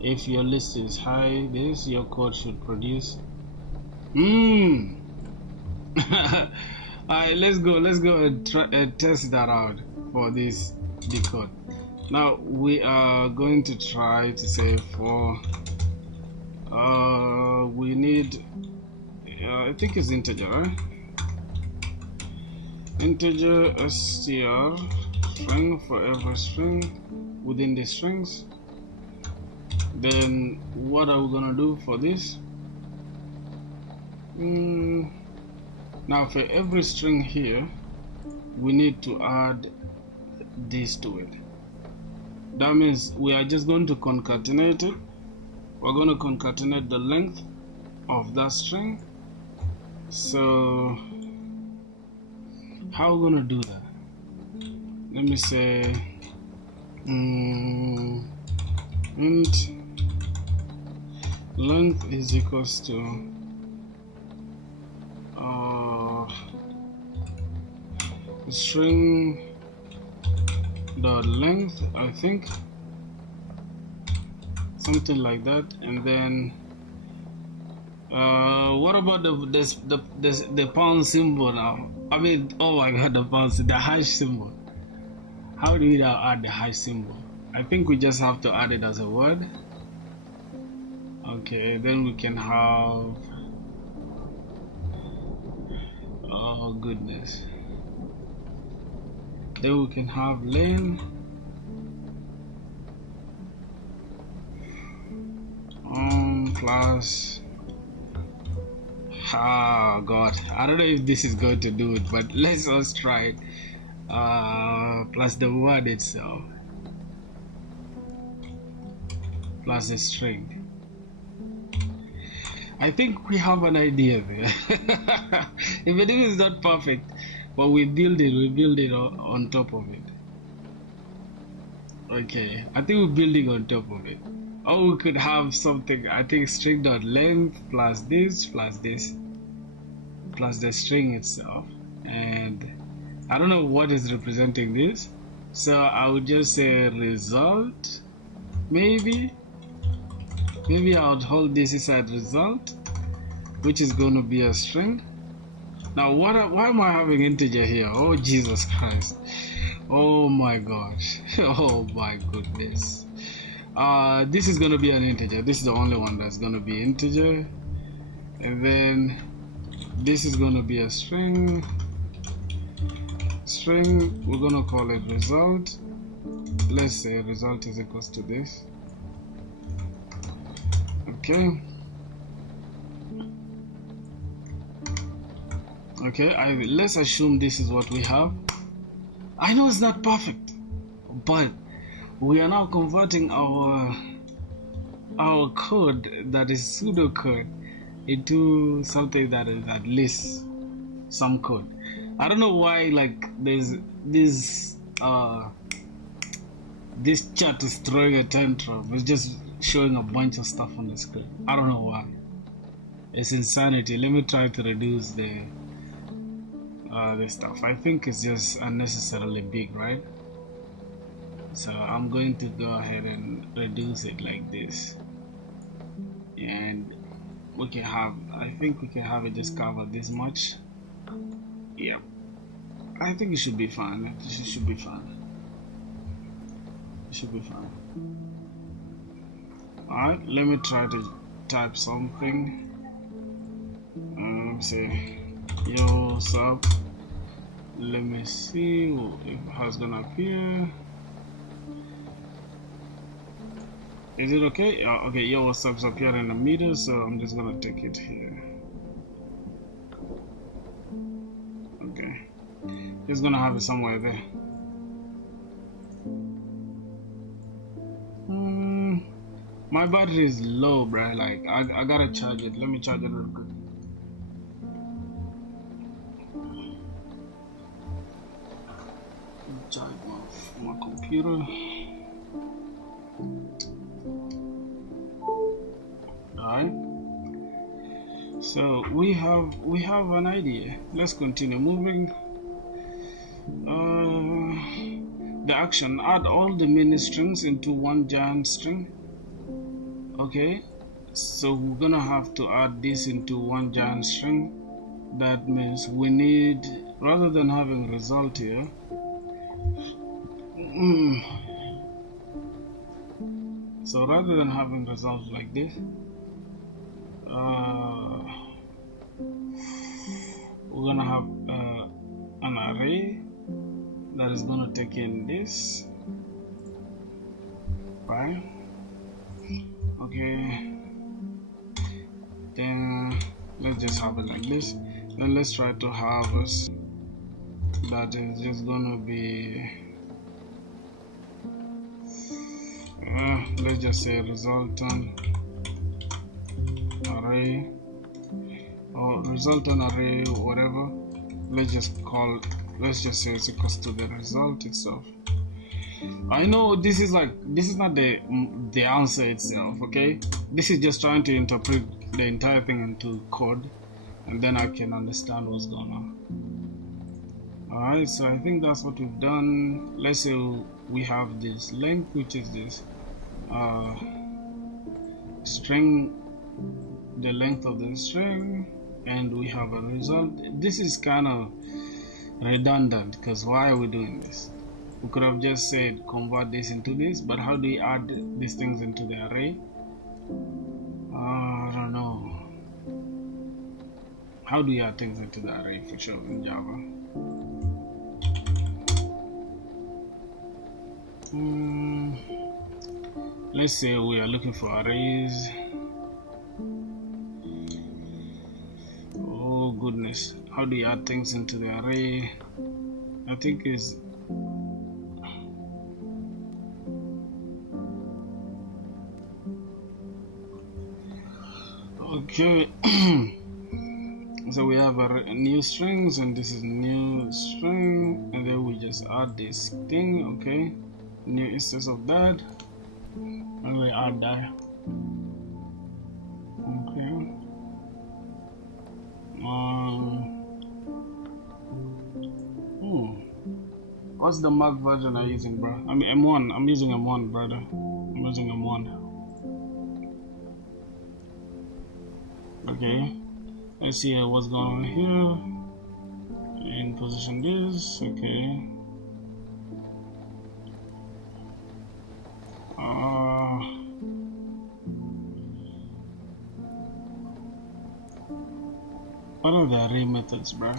If your list is high, your code should produce. Alright, let's go and try test that out for this decode. Now we are going to try to say for we need I think it's integer, right? Integer str string for every string within the strings. Then what are we gonna do for this? Now for every string here we need to add this to it. That means we are just going to concatenate it. We're going to concatenate the length of that string. So how are we going to do that? Let me say int length is equals to string dot length, I think, something like that. And then what about the pound symbol now? I mean, oh my god, the hash symbol. How do we now add the hash symbol? I think we just have to add it as a word. Okay, then we can have, oh goodness, then we can have len plus, oh god, I don't know if this is going to do it, but let's us try it. Plus the word itself plus a string. I think we have an idea there. Even if it's not perfect, but we build it on top of it. Okay, I think we're building on top of it. Or we could have something, I think string.length plus this plus the string itself. And I don't know what is representing this, so I would just say result. Maybe I would hold this inside result, which is going to be a string. Now why am I having integer here? Oh Jesus Christ, oh my gosh, oh my goodness. This is going to be an integer. This is the only one that's going to be integer, and then this is going to be a string. We're going to call it result. Let's say result is equals to this. Okay. Okay, let's assume this is what we have. I know it's not perfect, but we are now converting our code that is pseudocode into something that is at least some code. I don't know why like there's this chat is throwing a tantrum. It's just showing a bunch of stuff on the screen. I don't know why. It's insanity. Let me try to reduce the stuff. I think it's just unnecessarily big, right? So I'm going to go ahead and reduce it like this, and we can have, I think we can have it just cover this much. Yeah, I think it should be fine. It should be fine. It should be fine. Alright, let me try to type something. Say, yo, what's up? Let me see if it has gonna appear. Is it okay? Okay, yo, what's up? It's appearing in the meter, so I'm just gonna take it here. Okay, just gonna have it somewhere there. My battery is low, bruh. Like I gotta charge it. Let me charge it real quick. Charge my computer. Alright. So we have an idea. Let's continue moving. The action: add all the mini strings into one giant string. Okay, so we're gonna have to add this into one giant string. That means we need, rather than having result here, so rather than having results like this, we're gonna have an array that is gonna take in this, right? Okay, then let's just have it like this. Then let's try to have us that is just gonna be let's just say resultant array or resultant array, whatever. Let's just say it's equals to the result itself. I know this is not the answer itself, okay? This is just trying to interpret the entire thing into code, and then I can understand what's going on. Alright, so I think that's what we've done. Let's say we have this length, which is this string, the length of the string, and we have a result. This is kind of redundant, because why are we doing this? We could have just said convert this into this, but how do we add these things into the array? I don't know. How do you add things into the array for sure in Java? Let's say we are looking for arrays. Oh goodness, how do you add things into the array? I think is okay. So we have a new strings, and this is new string, and then we just add this thing. Okay, new instance of that, and we add that. Okay. What's the Mac version I'm using, bro? I mean M1. I'm using M1, brother. I'm using M1. Okay. Let's see what's going on here. And position this. Okay. What are the array methods, bro?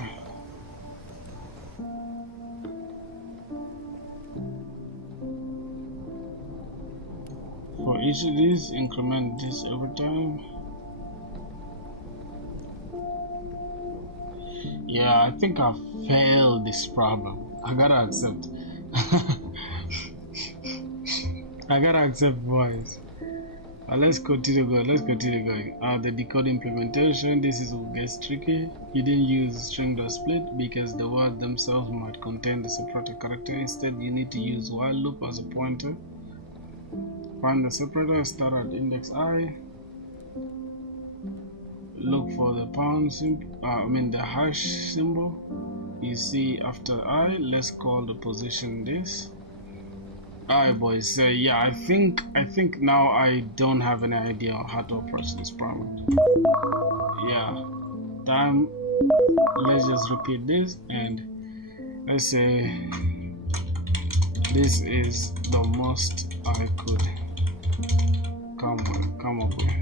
For each of these, increment this every time. Yeah, I think I failed this problem. I gotta accept. I gotta accept voice. Let's continue going. Let's continue going. The decode implementation. This is what gets tricky. You didn't use string.split because the words themselves might contain the separator character. Instead, you need to use while loop as a pointer. Find the separator. Start at index I. Look for the pound symbol. The hash symbol. You see after I. Let's call the position this. Alright boys, so yeah, I think now I don't have any idea how to approach this problem. Yeah, let's just repeat this and let's say this is the most I could come up with.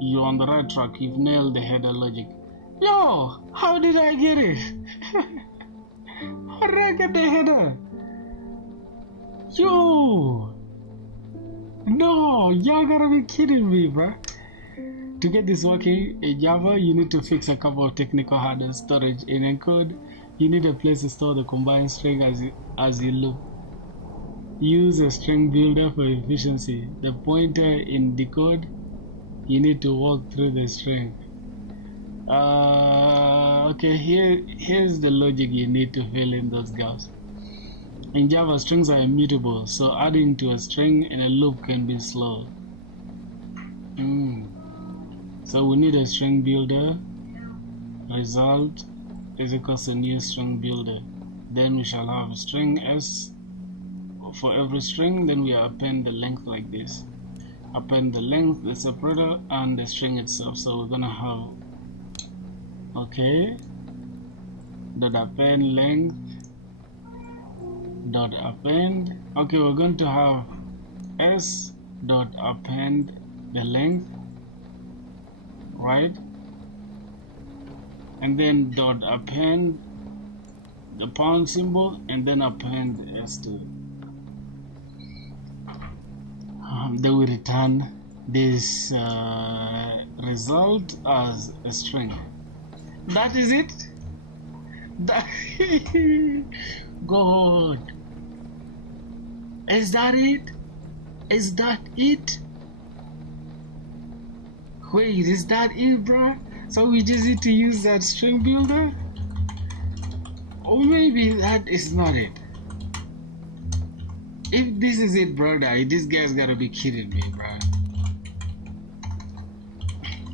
You're on the right track, you've nailed the header logic. Yo, how did I get it? How did I get the header? Yo! No, y'all gotta be kidding me, bruh. To get this working in Java, you need to fix a couple of technical hardware storage. In encode, you need a place to store the combined string as you loop. Use a string builder for efficiency. The pointer in decode, you need to walk through the string. Okay, here's the logic you need to fill in those gaps. In Java, strings are immutable, so adding to a string in a loop can be slow. So we need a string builder. Result is equals to new string builder. Then we shall have string s for every string. Then we append the length like this. Append the length, the separator, and the string itself. So we're gonna have dot append length dot append. Okay, we're going to have s dot append the length, right? And then dot append the pound symbol, and then append s to it. Then we return this result as a string. That is it. God, is that it? Is that it? Wait, is that it, bruh? So we just need to use that string builder? Or maybe that is not it. If this is it, brother, this guy's gotta be kidding me, bruh.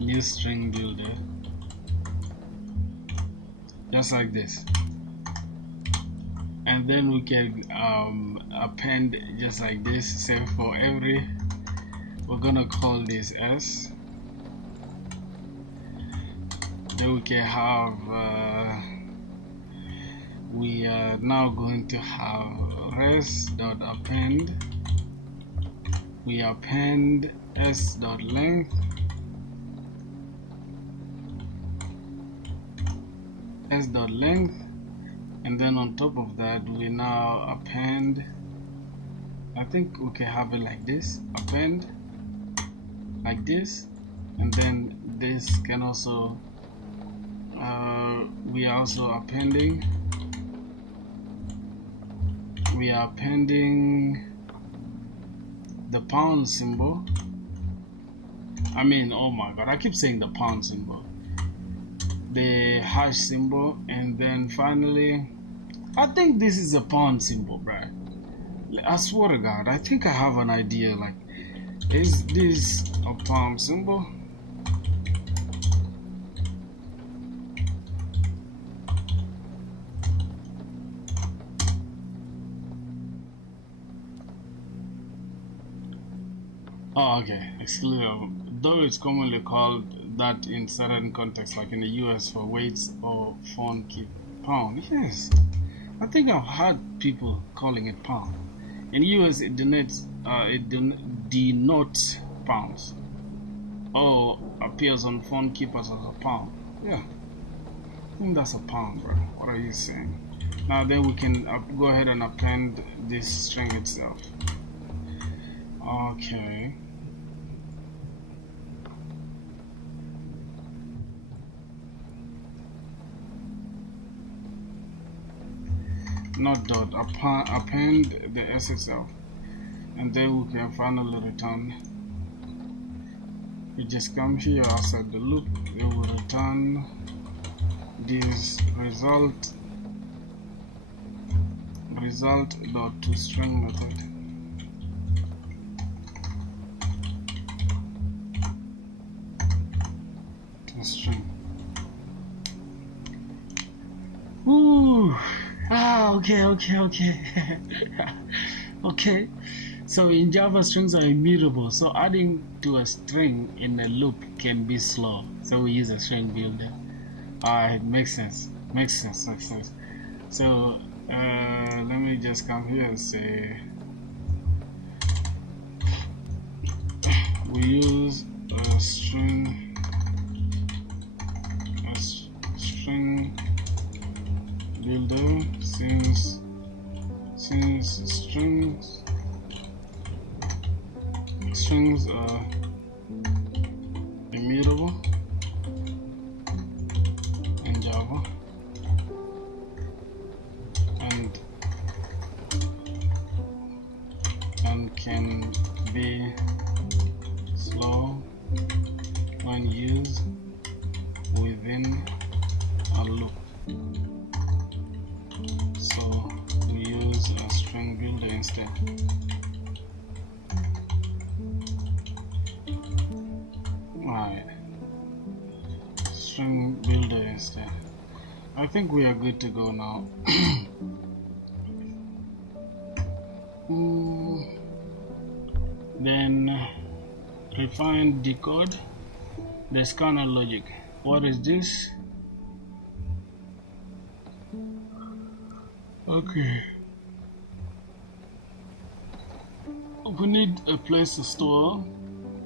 New string builder. Just like this. And then we can append just like this. Say for every, we're gonna call this s. Then we can have we are now going to have res.append. We append s.length, s.length, and then on top of that we now append, I think we can have it like this, append like this, and then this can also we are also appending, we are appending the pound symbol. I mean, oh my god, I keep saying the pound symbol, the hash symbol, and then finally I think this is a pound symbol, right? I swear to god, I think I have an idea. Like, is this a pound symbol? Oh, okay, exclusive. Though it's commonly called that in certain contexts, like in the US for weights or phone keep pound. Yes, I think I've heard people calling it pound. In the US, it denotes pounds, or appears on phone keepers as a pound. Yeah, I think that's a pound, bro. What are you saying? Now then we can go ahead and append this string itself. Okay. not dot, append the s itself, and then we can finally return. We just come here outside the loop, we will return this result dot to string method. To string. Ooh. Okay. Okay. So in Java, strings are immutable. So adding to a string in a loop can be slow. So we use a string builder. It makes sense. Makes sense. So let me just come here and say we use a string builder since strings are immutable in Java and can be slow when used within a loop. So we use a string builder instead. Right, string builder instead. I think we are good to go now. Then refine decode the scanner logic. What is this? Okay, we need a place to store.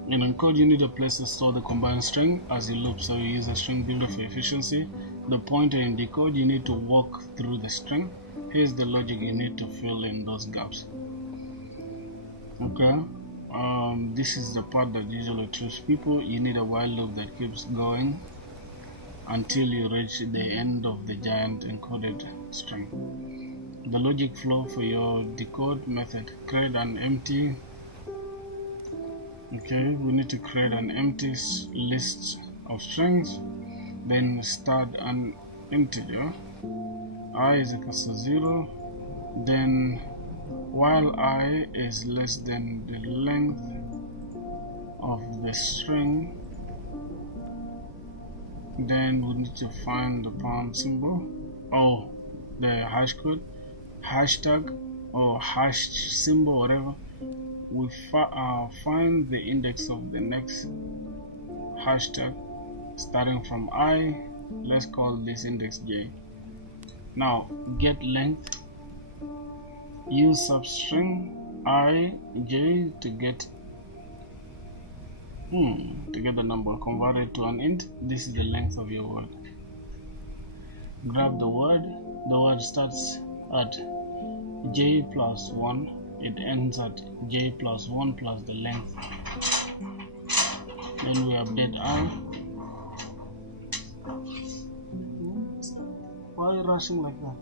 In encode, you need a place to store the combined string as a loop, so you use a string builder for efficiency. The pointer in decode, you need to walk through the string. Here's the logic you need to fill in those gaps. Okay, this is the part that usually trips people. You need a while loop that keeps going until you reach the end of the giant encoded string. The logic flow for your decode method: create an empty. Okay, we need to create an empty list of strings, then start an integer I is equal to 0, then while I is less than the length of the string, then we need to find the pound symbol, or the hash code, hashtag or hash symbol, whatever. We find the index of the next hashtag starting from I. Let's call this index j. Now get length, use substring I j to get the number, convert it to an int. This is the length of your word. Grab the word starts at j plus 1, it ends at j plus 1 plus the length. Then we update I. Why are you rushing like that?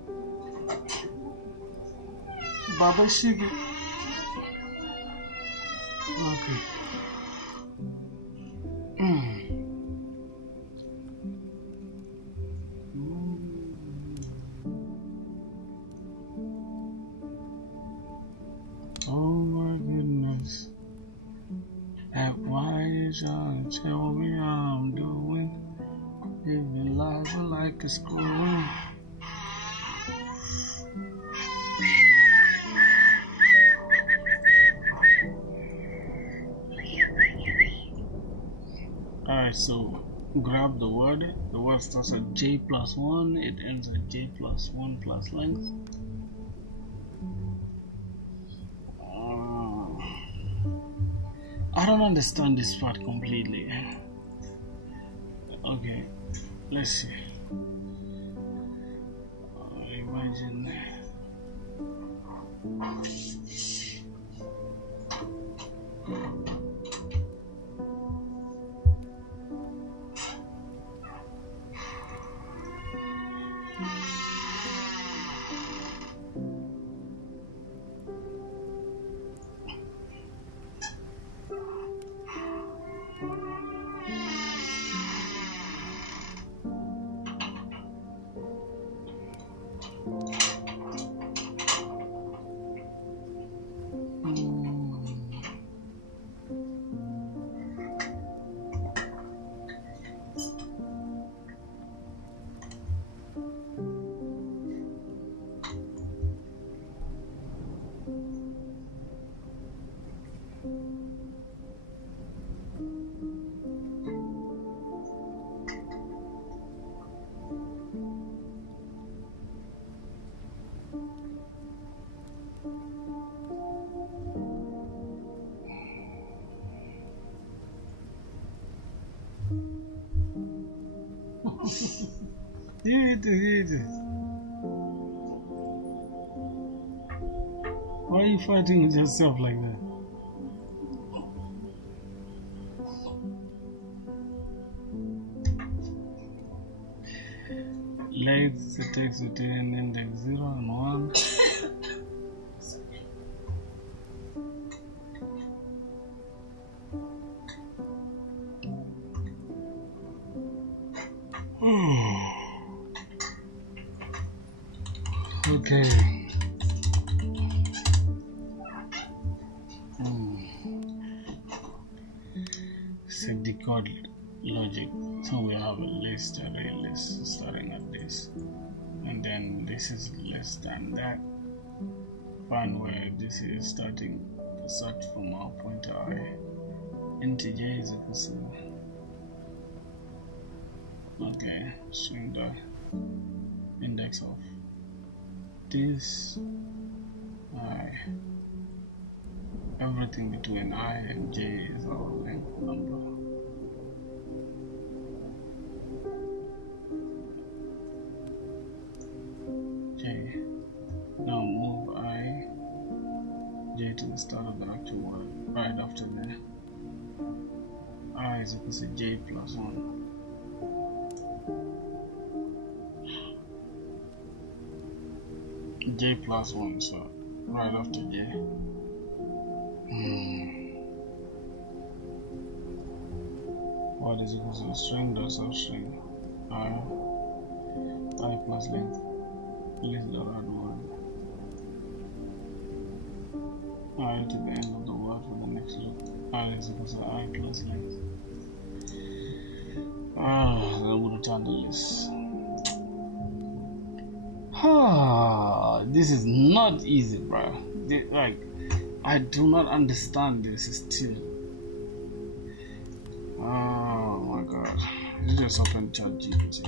Baba Shigi. Okay. Oh my goodness. And why is y'all tell me how I'm doing? Living life like a school. Alright, so grab the word starts at j plus 1, it ends at j plus 1 plus length. I don't understand this part completely. Okay, let's see. Imagine. Why are you fighting with yourself like that? Legs, it takes it in index 0 and 1. Okay. So decode logic. So we have a list, array list starting at this, and then this is less than that. Find where this is starting the search from our pointer I. Integer is equals to, okay, string the index of this I. Everything between I and J is our length number. J. Now move I, J to the start of the actual word. Right after that, I is equal to J plus 1. J plus 1, so right after J. What is equal to string dot substring I plus length. List the right word. I to the end of the word for the next loop. I is equal to I plus length. That would return the list. This is not easy, bro. Like, I do not understand this still. Oh my god. Let's just open ChatGPT.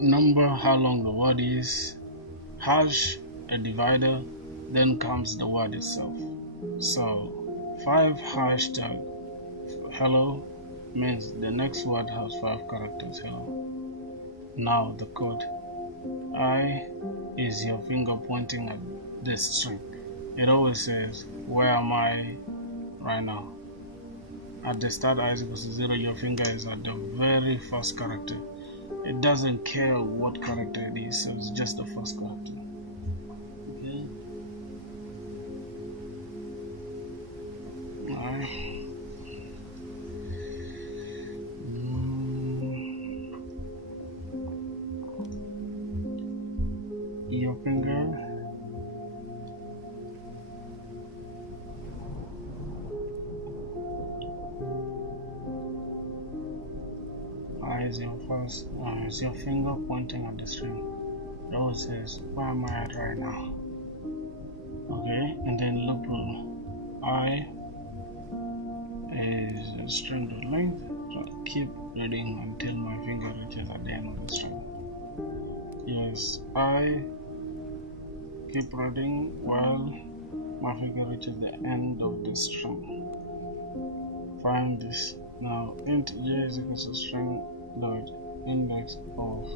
Number, how long the word is, hash, a divider, then comes the word itself. So 5 hashtag hello means the next word has 5 characters. Hello. Now the code. I is your finger pointing at this string. It always says, where am I right now? At the start I is equals to 0, your finger is at the very first character. It doesn't care what character it is, so it's just the first character. Okay. Alright. Your finger. is your first, is your finger pointing at the string. That says, where am I at right now? Okay, and then loop rule. I is a string dot length. So keep reading until my finger reaches at the end of the string. Yes, I keep reading while my finger reaches the end of the string. Find this. Now int j is equals to string dot index of.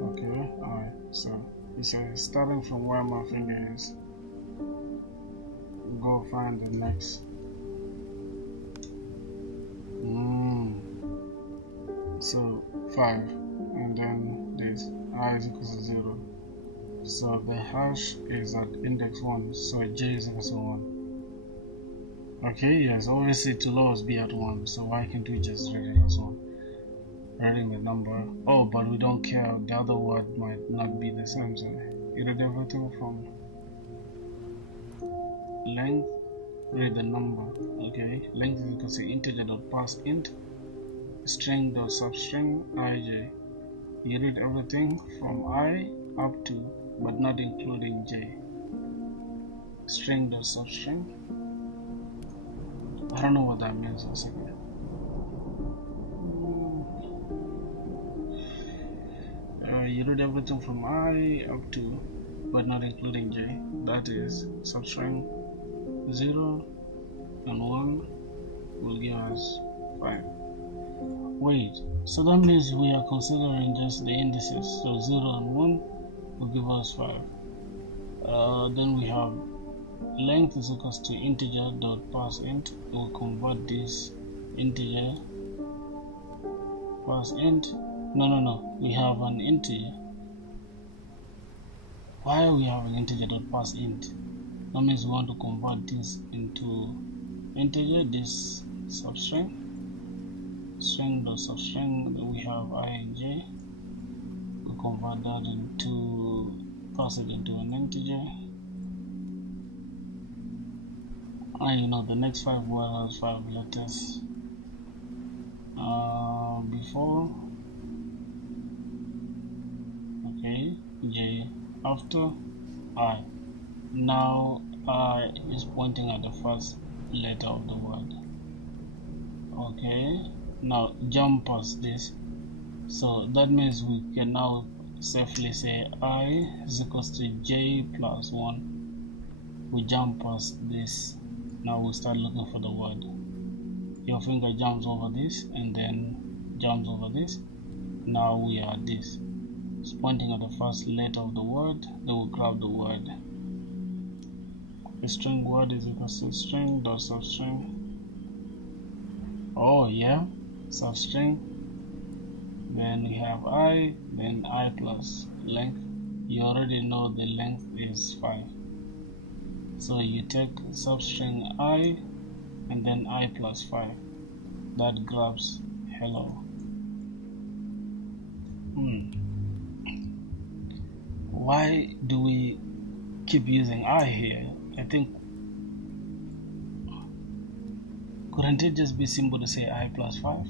Okay, alright, so it says starting from where my finger is, go find the next. So 5, and then this I is equals to 0. So the hash is at index 1, so j is equals to 1. Okay, yes, obviously it will always be at 1, so why can't we just read it as 1? Reading the number. Oh, but we don't care, the other word might not be the same, so you read everything from length, read the number. Okay, length is equal to integer dot parse int string dot substring ij. You read everything from I up to, but not including j. String dot substring. I don't know what that means. A second. You read everything from I up to, but not including j. That is substring 0 and 1 will give us 5. Wait, so that means we are considering just the indices. So 0 and 1 will give us 5. Then we have length is equals to integer dot parse int. We'll convert this integer parse int. No, we have an integer. Why are we having integer dot parse int? That means we want to convert this into integer, this substring, string dot substring. Then we have I and j. We convert that into, pass it into an integer. And you know the next 5 word has 5 letters. Before, okay, j after I. Now I is pointing at the first letter of the word. Okay, now jump past this. So that means we can now safely say I is equals to j plus 1. We jump past this. Now we start looking for the word. Your finger jumps over this and then jumps over this. Now we are at this. It's pointing at the first letter of the word. Then we grab the word. The string word is equals to string dot substring. Oh yeah, substring. Then we have I, then I plus length. You already know the length is 5. So you take substring I and then I plus 5. That grabs hello. Why do we keep using I here? I think, couldn't it just be simple to say I plus 5?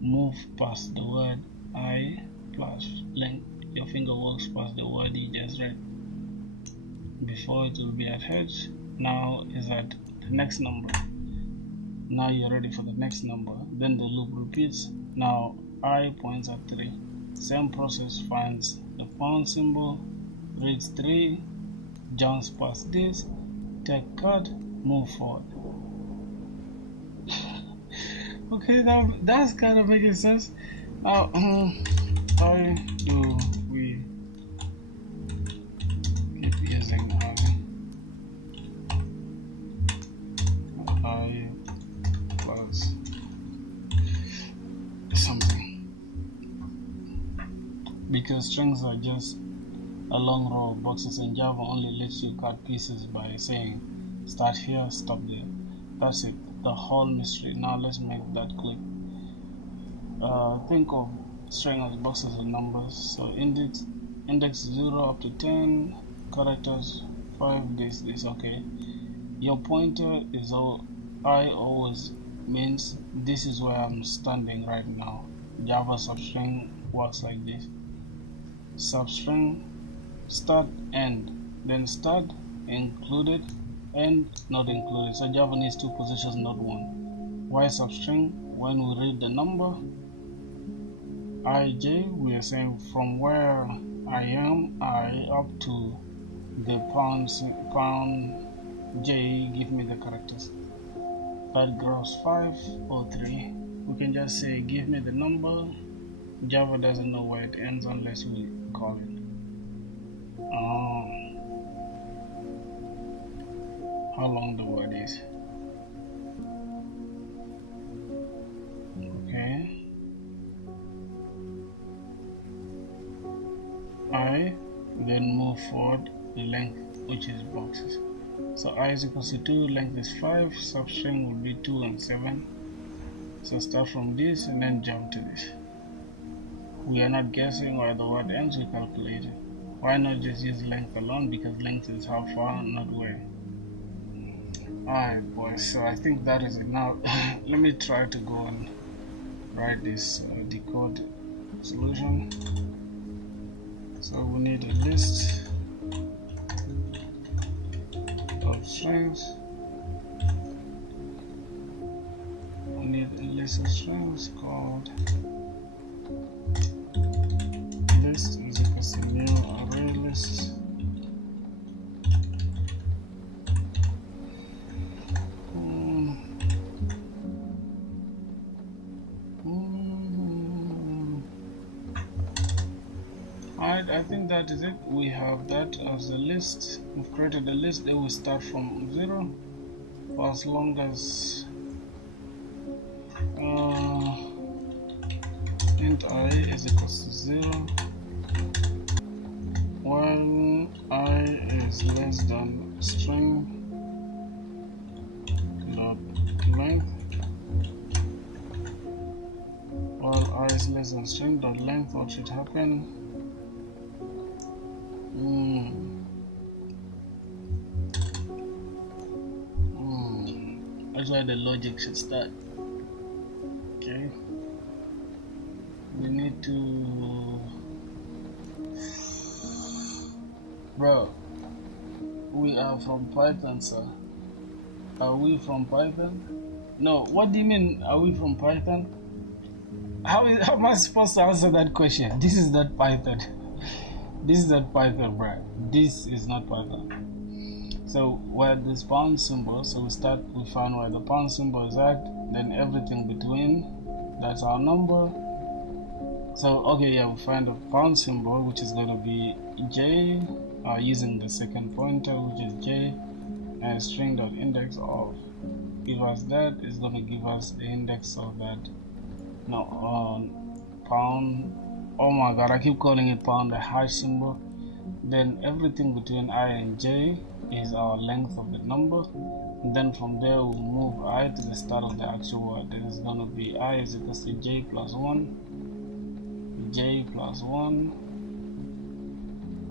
Move past the word I plus length. Your finger walks past the word you just read. Before it will be at heads. Now is at the next number. Now you're ready for the next number. Then the loop repeats. Now I points at 3. Same process, finds the pound symbol, reads 3, jumps past this, take cut, move forward. Okay, that's kind of making sense. Now, how do we keep using I plus something? Because strings are just a long row of boxes, and Java only lets you cut pieces by saying start here, stop there. That's it, the whole mystery. Now let's make that quick. Think of string as boxes of numbers. So index 0 up to 10, characters 5, this, okay. your pointer is all I always means this is where I'm standing right now. Java substring works like this. Substring start end, then start included, end not included. So Java needs two positions, not one. Why substring? When we read the number ij, we are saying from where I am I up to the pound j, give me the characters. That grows 5 or 3. We can just say give me the number. Java doesn't know where it ends unless we call it. How long the word is. Okay. I then move forward length, which is boxes. So I is equals to 2, length is 5, substring will be 2 and 7. So start from this and then jump to this. We are not guessing where the word ends, we calculate it. Why not just use length alone? Because length is how far, not where. Alright boys, so I think that is it. Now let me try to go and write this decode solution. So we need a list of strings. We need a list of strings called list is equals to new array list. Alright, I think that is it. We have that as a list. We've created a list. Then we start from 0 for as long as int I is equals to 0. When I is less than string dot length, while I is less than string dot length, what should happen? That's why the logic should start. Okay, we need to, bro, we are from Python, sir. Are we from Python? No, what do you mean, are we from Python? How am I supposed to answer that question? This is not Python. This is not Python, bro. This is not Python. So where this pound symbol, so we find where the pound symbol is at, then everything between, that's our number. So okay, yeah, we find a pound symbol, which is going to be j, using the second pointer, which is j, and string.index of, give us that, is going to give us the index of that, pound. Oh my god, I keep calling it pound, the hash symbol. Then everything between I and j is our length of the number. And then from there we'll move I to the start of the actual word. Then it's going to be I is equals to j plus 1, j plus 1.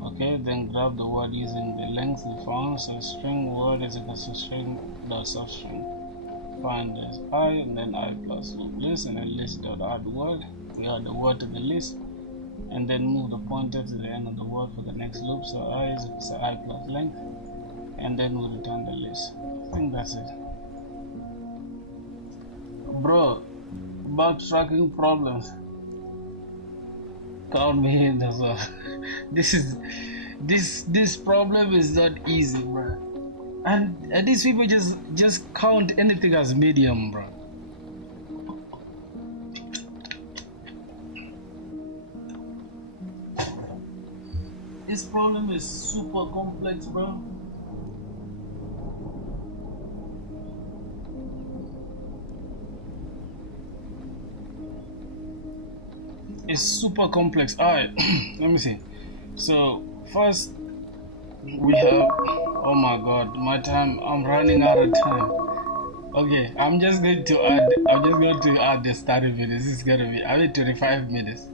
Okay, then grab the word using the length we found. So string word is equals to string dot substring. Find this I, and then I plus list, and then list dot add word. We add the word to the list, and then move the pointer to the end of the word for the next loop. So I is equals to I plus length, and then we return the list. I think that's it. Bro, backtracking problems, count me in as well. This problem is not easy, bro. And these people just count anything as medium, bro. This problem is super complex, bro. It's super complex. Alright, let me see. So first we have, oh my god, my time, I'm running out of time. Okay, I'm just going to add the starting minutes. This is gonna be, I need 25 minutes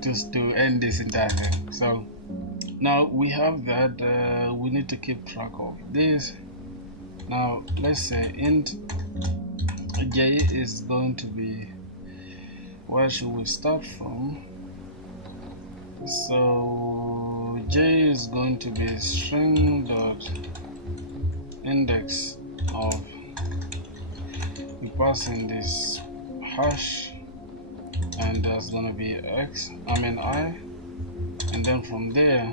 just to end this entire thing. So now we have that, we need to keep track of this. Now let's say int j is going to be, where should we start from? So j is going to be string dot index of, we pass in this hash, and there's gonna be I, and then from there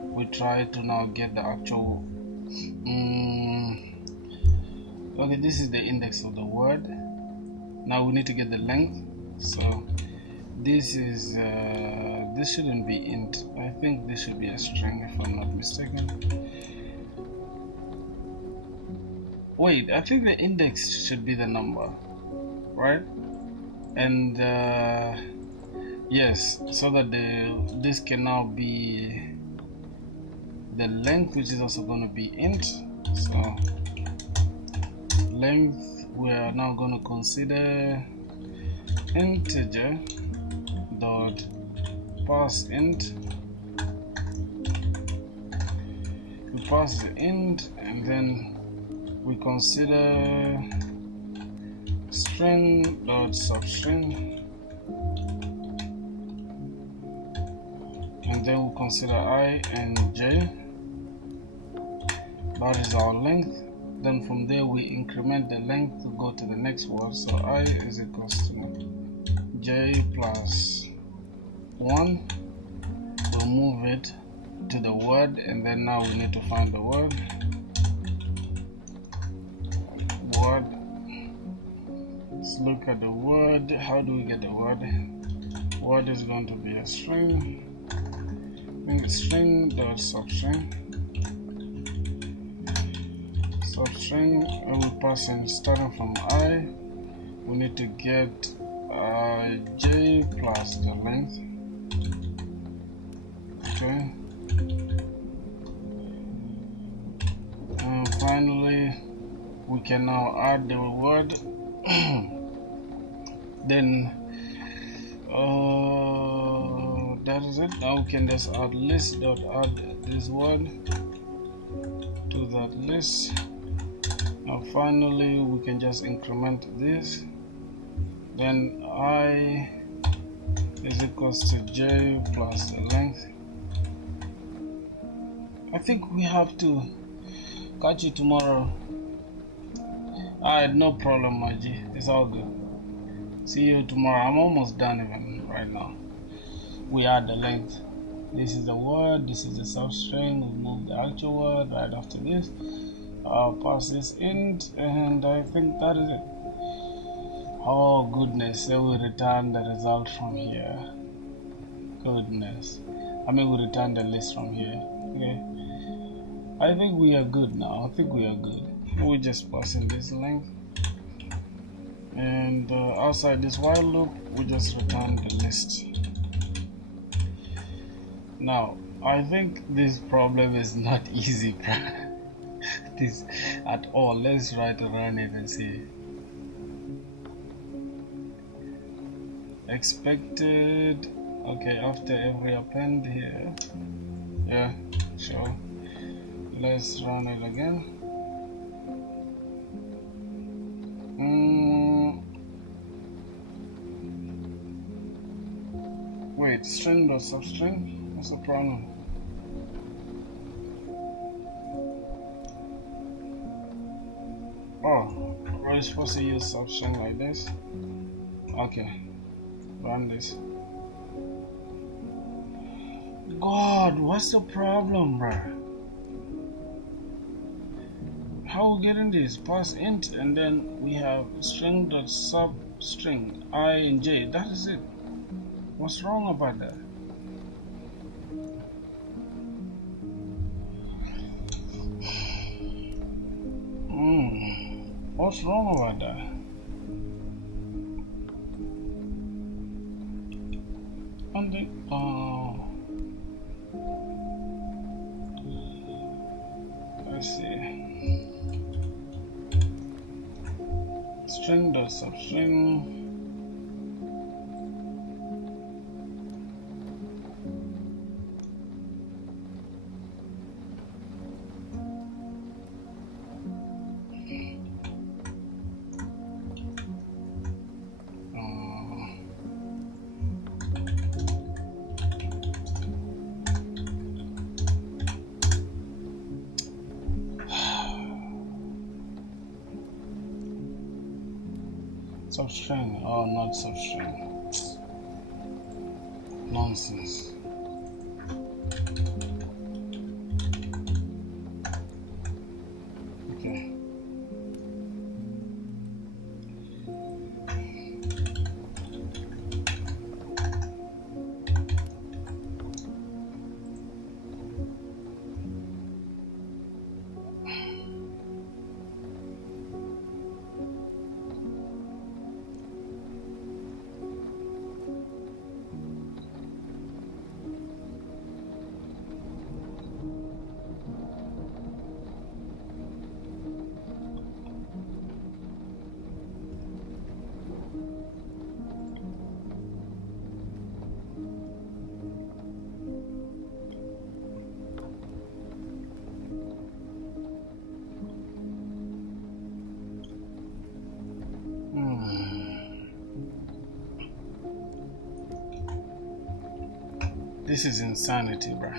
we try to now get the actual okay, this is the index of the word. Now we need to get the length, so this is this shouldn't be int, I think this should be a string if I'm not mistaken. Wait, I think the index should be the number, right? And yes, so that this can now be the length, which is also going to be int. So length, we are now going to consider integer dot pass int. We pass the int, and then we consider string dot substring, and then we consider I and j. That is our length. Then from there we increment the length to go to the next word. So I is equals to j plus 1. We'll move it to the word, and then now we need to find the word. Let's look at the word. How do we get the word? Word is going to be a string. String dot substring, and we pass in starting from I. We need to get j plus the length. Okay, and finally we can now add the word. Then that is it. Now we can just add list dot add this word to that list. Now finally we can just increment this. Then I is equals to j plus the length. I think we have to catch you tomorrow. Alright, no problem, my G. It's all good. See you tomorrow. I'm almost done even right now. We add the length. This is the word, this is the substring. We move the actual word right after this. Pass this int, and I think that is it. Oh goodness, so we return the result from here. Goodness. I mean, we return the list from here. Okay. I think we are good now. I think we are good. We just pass in this length, and outside this while loop we just return the list. Now I think this problem is not easy this at all. Let's try to run it and see. Expected, okay, after every append here. Yeah, sure. Let's run it again. Wait, string or substring? What's the problem? Oh, we're supposed to use substring like this. Okay, run this. God, what's the problem, bro? How we getting this? Pass int, and then we have string dot substring I and j. That is it. What's wrong about that? What's wrong about that? And the, let's see. String dot substring. Substring. Oh, not substring. Nonsense. Okay. This is insanity, bro.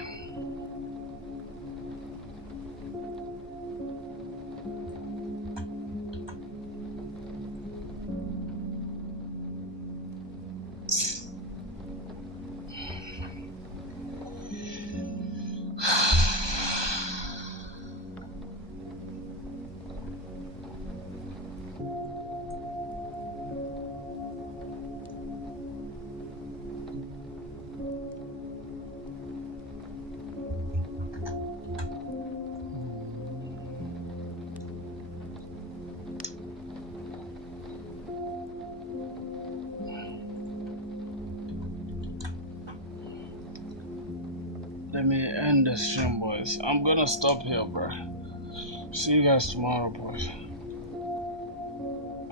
Let me end the stream, boys. I'm gonna stop here, bro. See you guys tomorrow, boys.